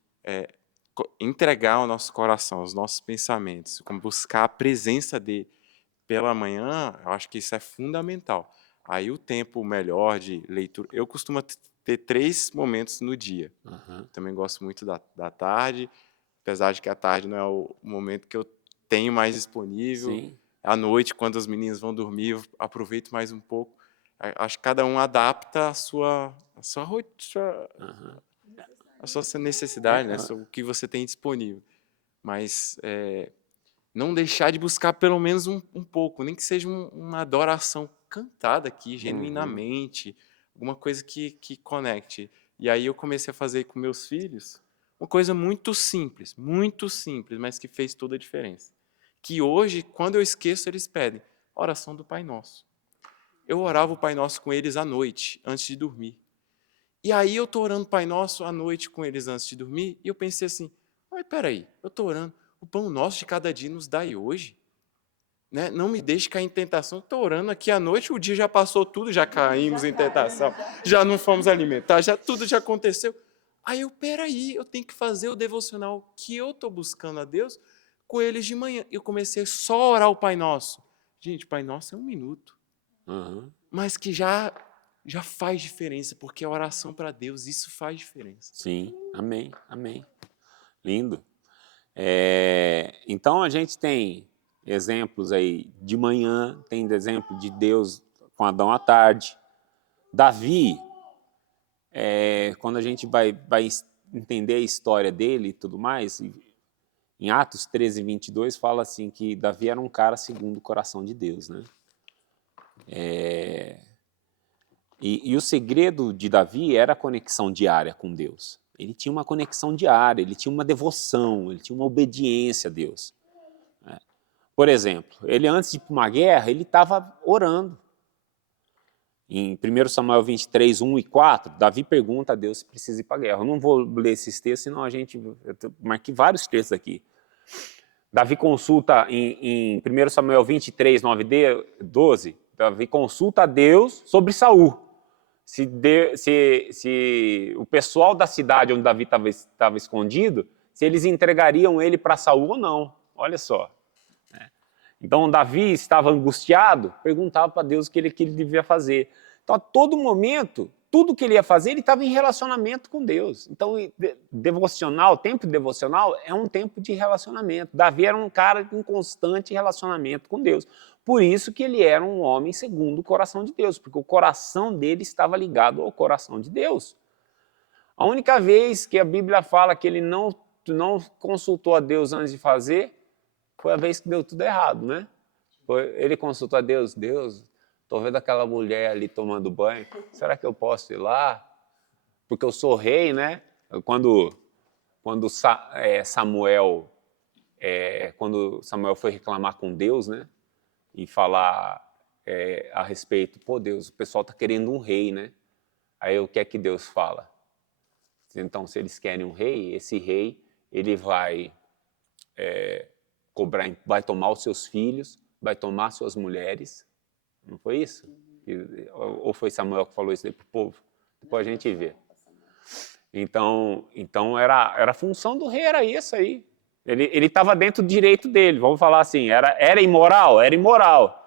entregar o nosso coração, os nossos pensamentos, como buscar a presença dele pela manhã, eu acho que isso é fundamental. Aí o tempo melhor de leitura, eu costumo ter 3 momentos no dia. Também gosto muito da tarde, apesar de que a tarde não é o momento que eu tenho mais disponível. Sim. À noite, quando os meninos vão dormir, eu aproveito mais um pouco. Acho que cada um adapta a sua rotina, a sua necessidade, né? O que você tem disponível. Mas não deixar de buscar pelo menos um pouco, nem que seja uma adoração cantada aqui, genuinamente, alguma coisa que conecte. E aí eu comecei a fazer com meus filhos uma coisa muito simples, mas que fez toda a diferença. Que hoje, quando eu esqueço, eles pedem oração do Pai Nosso. Eu orava o Pai Nosso com eles à noite, antes de dormir. E aí eu estou orando o Pai Nosso à noite com eles antes de dormir, e eu pensei assim, mas peraí, eu estou orando, o pão nosso de cada dia nos dai hoje. Né? Não me deixe cair em tentação, estou orando aqui à noite, o dia já passou tudo, já caímos em tentação, já não fomos alimentar, tudo já aconteceu. Aí peraí, eu tenho que fazer o devocional que eu estou buscando a Deus com eles de manhã. Eu comecei só a orar o Pai Nosso. Gente, o Pai Nosso é 1 minuto. Mas que já faz diferença, porque a oração para Deus, isso faz diferença. Sim, amém, amém. Lindo. Então a gente tem exemplos aí de manhã, tem exemplo de Deus com Adão à tarde. Davi, quando a gente vai entender a história dele e tudo mais, em Atos 13, 22, fala assim que Davi era um cara segundo o coração de Deus, né? E o segredo de Davi era a conexão diária com Deus. Ele tinha uma conexão diária, ele tinha uma devoção, ele tinha uma obediência a Deus. Por exemplo, ele antes de ir para uma guerra, ele estava orando. Em 1 Samuel 23, 1 e 4, Davi pergunta a Deus se precisa ir para a guerra. Eu não vou ler esses textos, senão eu marquei vários textos aqui. Davi consulta em 1 Samuel 23, 9 e 12, Davi consulta a Deus sobre Saul. Se o pessoal da cidade onde Davi estava escondido, se eles entregariam ele para Saul ou não. Olha só. Então, Davi estava angustiado, perguntava para Deus o que ele devia fazer. Então, a todo momento, tudo que ele ia fazer, ele estava em relacionamento com Deus. Então, tempo devocional é um tempo de relacionamento. Davi era um cara em constante relacionamento com Deus. Por isso que ele era um homem segundo o coração de Deus, porque o coração dele estava ligado ao coração de Deus. A única vez que a Bíblia fala que ele não consultou a Deus antes de fazer, foi a vez que deu tudo errado, né? Ele consultou a Deus, estou vendo aquela mulher ali tomando banho, será que eu posso ir lá? Porque eu sou rei, né? Quando Samuel foi reclamar com Deus, né? E falar a respeito, pô Deus, o pessoal está querendo um rei, né? Aí o que é que Deus fala? Então, se eles querem um rei, esse rei, ele vai vai tomar os seus filhos, vai tomar suas mulheres. Não foi isso? Ou foi Samuel que falou isso aí para o povo? Depois a gente vê. Então era a função do rei, era isso aí. Ele estava dentro do direito dele, vamos falar assim. Era imoral? Era imoral.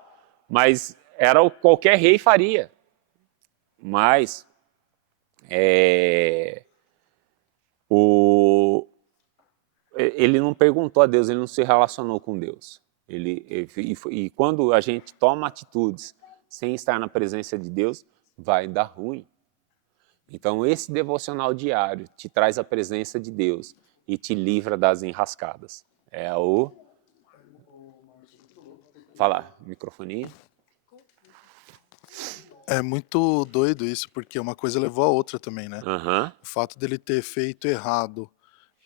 Mas era o que qualquer rei faria. Mas ele não perguntou a Deus, ele não se relacionou com Deus. E quando a gente toma atitudes sem estar na presença de Deus, vai dar ruim. Então esse devocional diário te traz a presença de Deus e te livra das enrascadas. Fala, microfoninho. É muito doido isso, porque uma coisa levou a outra também, né? Uhum. O fato dele ter feito errado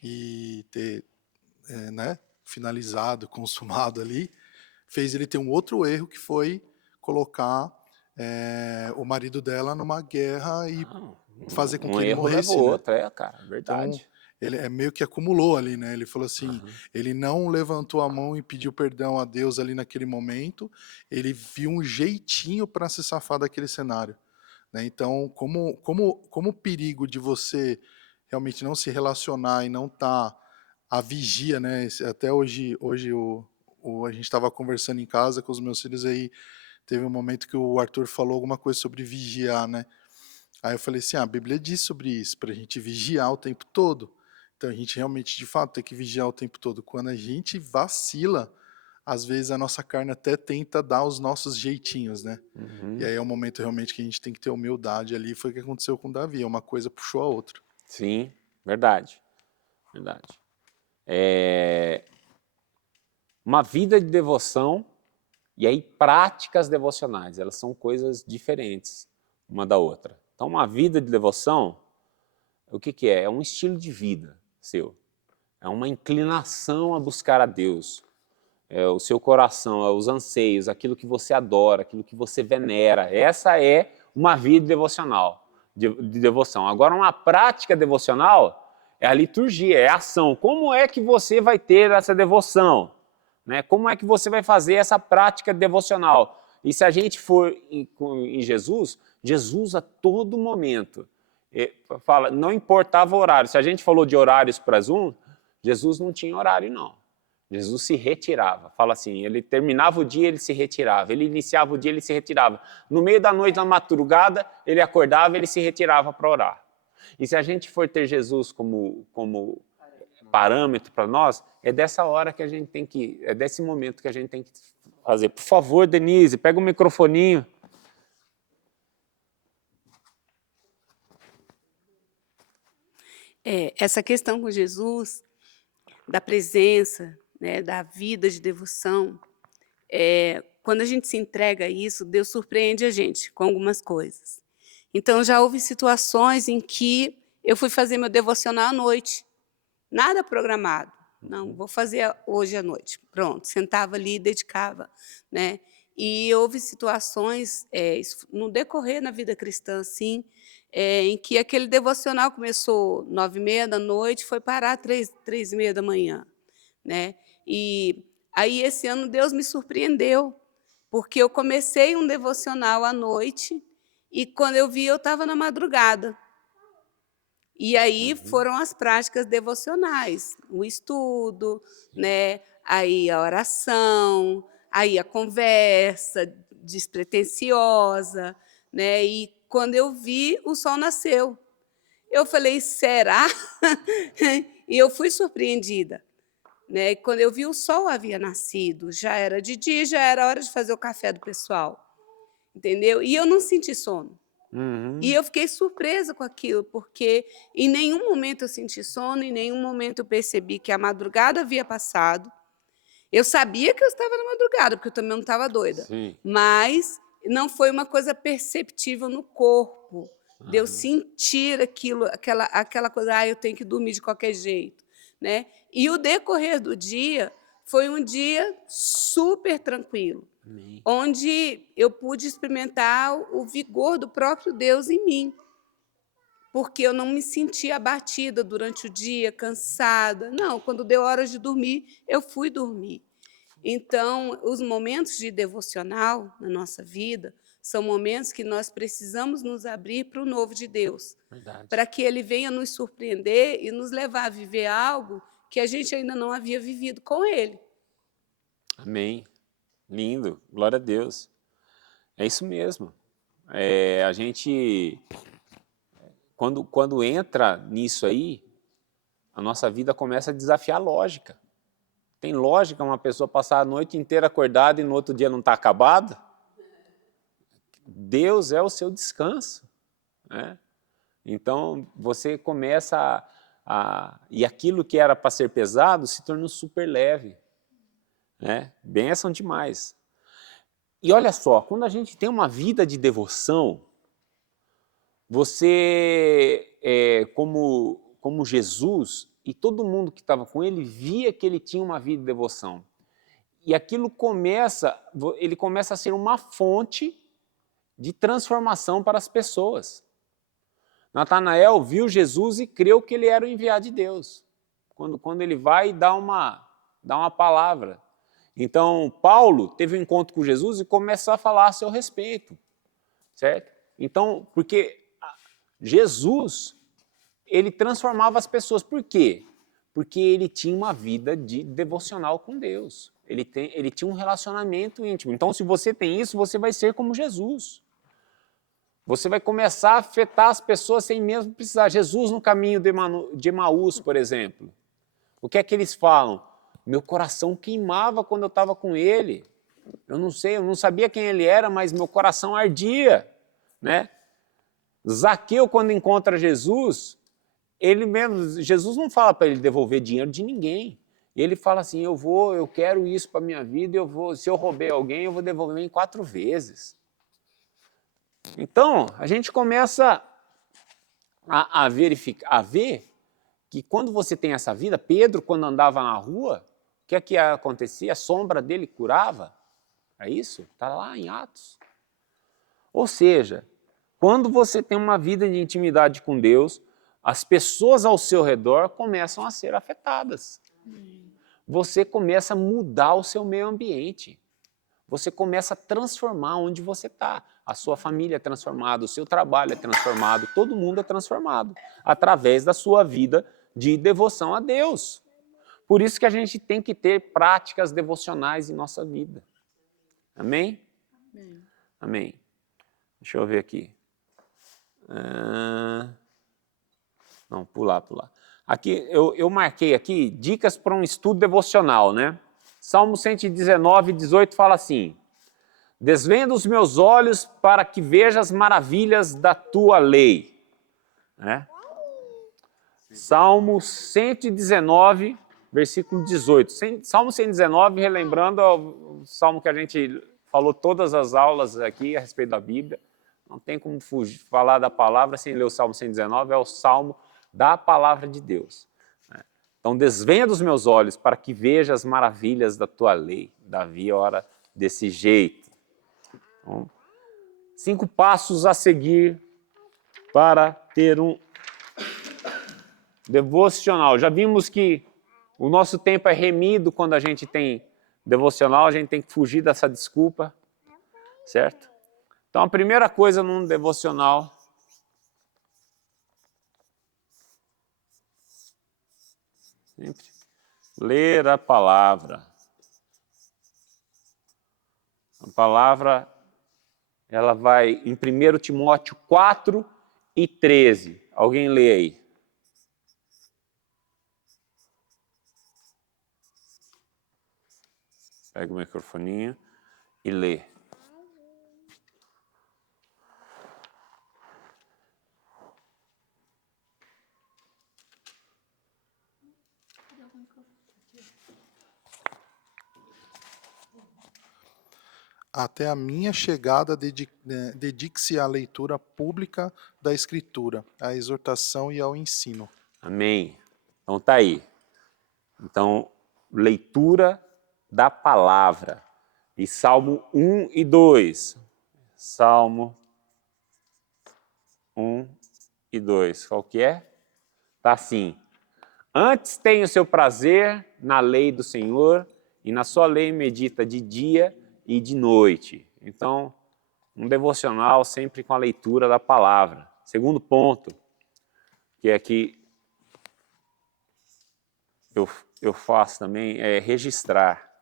e ter finalizado, consumado ali, fez ele ter um outro erro, que foi colocar o marido dela numa guerra e fazer com que ele morresse. Um erro leva o né? outro, cara, verdade. Então, ele meio que acumulou ali, né? Ele falou assim, ele não levantou a mão e pediu perdão a Deus ali naquele momento, ele viu um jeitinho para se safar daquele cenário. Né? Então, como o perigo de você realmente não se relacionar e não estar a vigia, né? Até hoje a gente estava conversando em casa com os meus filhos, aí teve um momento que o Arthur falou alguma coisa sobre vigiar, né? Aí eu falei assim, a Bíblia diz sobre isso, para a gente vigiar o tempo todo. Então a gente realmente, de fato, tem que vigiar o tempo todo. Quando a gente vacila, às vezes a nossa carne até tenta dar os nossos jeitinhos, né? E aí é um momento realmente que a gente tem que ter humildade ali. Foi o que aconteceu com Davi, uma coisa puxou a outra. Sim, verdade. Uma vida de devoção e aí práticas devocionais, elas são coisas diferentes uma da outra. Então, uma vida de devoção, o que é? É um estilo de vida seu. É uma inclinação a buscar a Deus. É o seu coração, é os anseios, aquilo que você adora, aquilo que você venera. Essa é uma vida devocional, de devoção. Agora, uma prática devocional é a liturgia, é a ação. Como é que você vai ter essa devoção? Né? Como é que você vai fazer essa prática devocional? E se a gente for em Jesus, Jesus a todo momento fala, não importava o horário. Se a gente falou de horários para Zoom, Jesus não tinha horário, não. Jesus se retirava. Fala assim, ele terminava o dia, ele se retirava. Ele iniciava o dia, ele se retirava. No meio da noite, na madrugada, ele acordava, ele se retirava para orar. E se a gente for ter Jesus como parâmetro para nós, é dessa hora que a gente tem que, é desse momento que a gente tem que fazer. Por favor, Denise, pega o microfoninho. Essa questão com Jesus, da presença, né, da vida de devoção, quando a gente se entrega a isso, Deus surpreende a gente com algumas coisas. Então, já houve situações em que eu fui fazer meu devocional à noite, nada programado. Não, vou fazer hoje à noite. Pronto, sentava ali e dedicava, né? E houve situações, no decorrer na vida cristã, assim, em que aquele devocional começou 9h30 da noite, foi parar 3h30 da manhã, né? E aí, esse ano, Deus me surpreendeu, porque eu comecei um devocional à noite e, quando eu vi, eu estava na madrugada. E aí foram as práticas devocionais, o estudo, né? Aí a oração, aí a conversa despretensiosa, né? E quando eu vi, o sol nasceu. Eu falei, será? E eu fui surpreendida, né? E quando eu vi, o sol havia nascido, já era de dia, já era hora de fazer o café do pessoal, entendeu? E eu não senti sono. E eu fiquei surpresa com aquilo, porque em nenhum momento eu senti sono, em nenhum momento eu percebi que a madrugada havia passado. Eu sabia que eu estava na madrugada, porque eu também não estava doida. Sim. Mas não foi uma coisa perceptível no corpo, de eu sentir aquilo, aquela coisa, eu tenho que dormir de qualquer jeito, né? E o decorrer do dia foi um dia super tranquilo, onde eu pude experimentar o vigor do próprio Deus em mim, porque eu não me sentia abatida durante o dia, cansada. Não, quando deu hora de dormir, eu fui dormir. Então, os momentos de devocional na nossa vida são momentos que nós precisamos nos abrir para o novo de Deus, Verdade. para que Ele venha nos surpreender e nos levar a viver algo que a gente ainda não havia vivido com Ele. Amém. Lindo. Glória a Deus. É isso mesmo. A gente, quando entra nisso aí, a nossa vida começa a desafiar a lógica. Tem lógica uma pessoa passar a noite inteira acordada e no outro dia não está acabada? Deus é o seu descanso, né? Então, você começa e aquilo que era para ser pesado se torna super leve, né? Bênção demais. E olha só, quando a gente tem uma vida de devoção, você, como Jesus, e todo mundo que estava com ele, via que ele tinha uma vida de devoção. E aquilo ele começa a ser uma fonte de transformação para as pessoas. Natanael viu Jesus e creu que ele era o enviado de Deus, quando ele vai e dá uma palavra. Então, Paulo teve um encontro com Jesus e começou a falar a seu respeito, certo? Então, porque Jesus, ele transformava as pessoas. Por quê? Porque ele tinha uma vida devocional com Deus. Ele tinha um relacionamento íntimo. Então, se você tem isso, você vai ser como Jesus. Você vai começar a afetar as pessoas sem mesmo precisar. Jesus no caminho de Emaús, por exemplo. O que é que eles falam? Meu coração queimava quando eu estava com ele. Eu não sei, eu não sabia quem ele era, mas meu coração ardia, né? Zaqueu, quando encontra Jesus, Jesus não fala para ele devolver dinheiro de ninguém. Ele fala assim, eu quero isso para a minha vida, se eu roubei alguém, eu vou devolver em 4 vezes. Então, a gente começa a ver que quando você tem essa vida, Pedro, quando andava na rua, o que é que acontecia? A sombra dele curava. É isso? Está lá em Atos. Ou seja, quando você tem uma vida de intimidade com Deus, as pessoas ao seu redor começam a ser afetadas. Você começa a mudar o seu meio ambiente. Você começa a transformar onde você está. A sua família é transformada, o seu trabalho é transformado, todo mundo é transformado através da sua vida de devoção a Deus. Por isso que a gente tem que ter práticas devocionais em nossa vida. Amém? Amém. Amém. Deixa eu ver aqui. Não, pular. Aqui, eu marquei aqui dicas para um estudo devocional, né? Salmo 119, 18 fala assim: desvenda os meus olhos para que veja as maravilhas da tua lei. Né? Salmo 119, versículo 18. Salmo 119, relembrando o salmo que a gente falou todas as aulas aqui a respeito da Bíblia. Não tem como fugir, falar da palavra sem ler o Salmo 119, é o salmo da palavra de Deus. Então, desvenha dos meus olhos para que veja as maravilhas da tua lei. Davi ora desse jeito. Então, 5 passos a seguir para ter um devocional. Já vimos que o nosso tempo é remido quando a gente tem devocional, a gente tem que fugir dessa desculpa, certo? Então, a primeira coisa num devocional sempre ler a palavra. A palavra, ela vai em 1 Timóteo 4 e 13. Alguém lê aí. Pega o microfoninho e lê. Até a minha chegada, dedique-se à leitura pública da Escritura, à exortação e ao ensino. Amém. Então tá aí. Então, leitura da palavra. E Salmo 1 e 2. Salmo 1 e 2. Qual que é? Tá assim. Antes tem o seu prazer na lei do Senhor, e na sua lei medita de dia e de noite. Então, um devocional sempre com a leitura da palavra. Segundo ponto, que é que eu faço também, é registrar.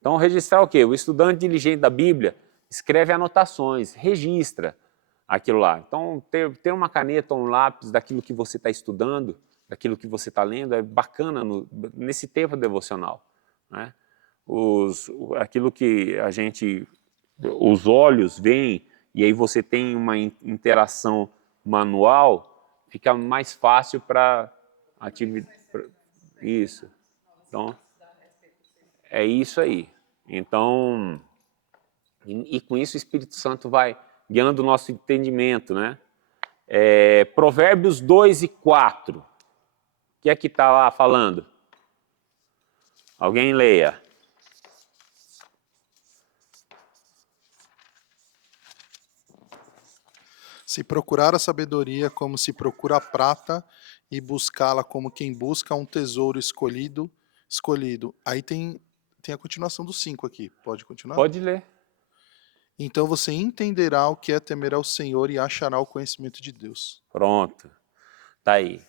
Então, registrar o quê? O estudante diligente da Bíblia escreve anotações, registra aquilo lá. Então, ter uma caneta ou um lápis daquilo que você está estudando, daquilo que você está lendo, é bacana nesse tempo devocional, né? Aquilo que os olhos veem, e aí você tem uma interação manual, fica mais fácil para atividade. Isso. Então, é isso aí. Então, e com isso o Espírito Santo vai guiando o nosso entendimento, né? Provérbios 2 e 4. O que é que está lá falando? Alguém leia. Se procurar a sabedoria como se procura a prata, e buscá-la como quem busca um tesouro escolhido. Aí tem a continuação do 5 aqui. Pode continuar? Pode ler. Então você entenderá o que é temer ao Senhor e achará o conhecimento de Deus. Pronto. Tá aí.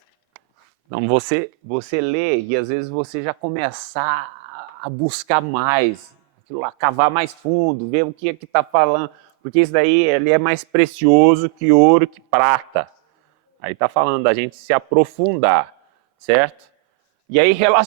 Então você lê e às vezes você já começa a buscar mais, a cavar mais fundo, ver o que é que está falando, porque isso daí ele é mais precioso que ouro, que prata. Aí está falando da gente se aprofundar, certo? E aí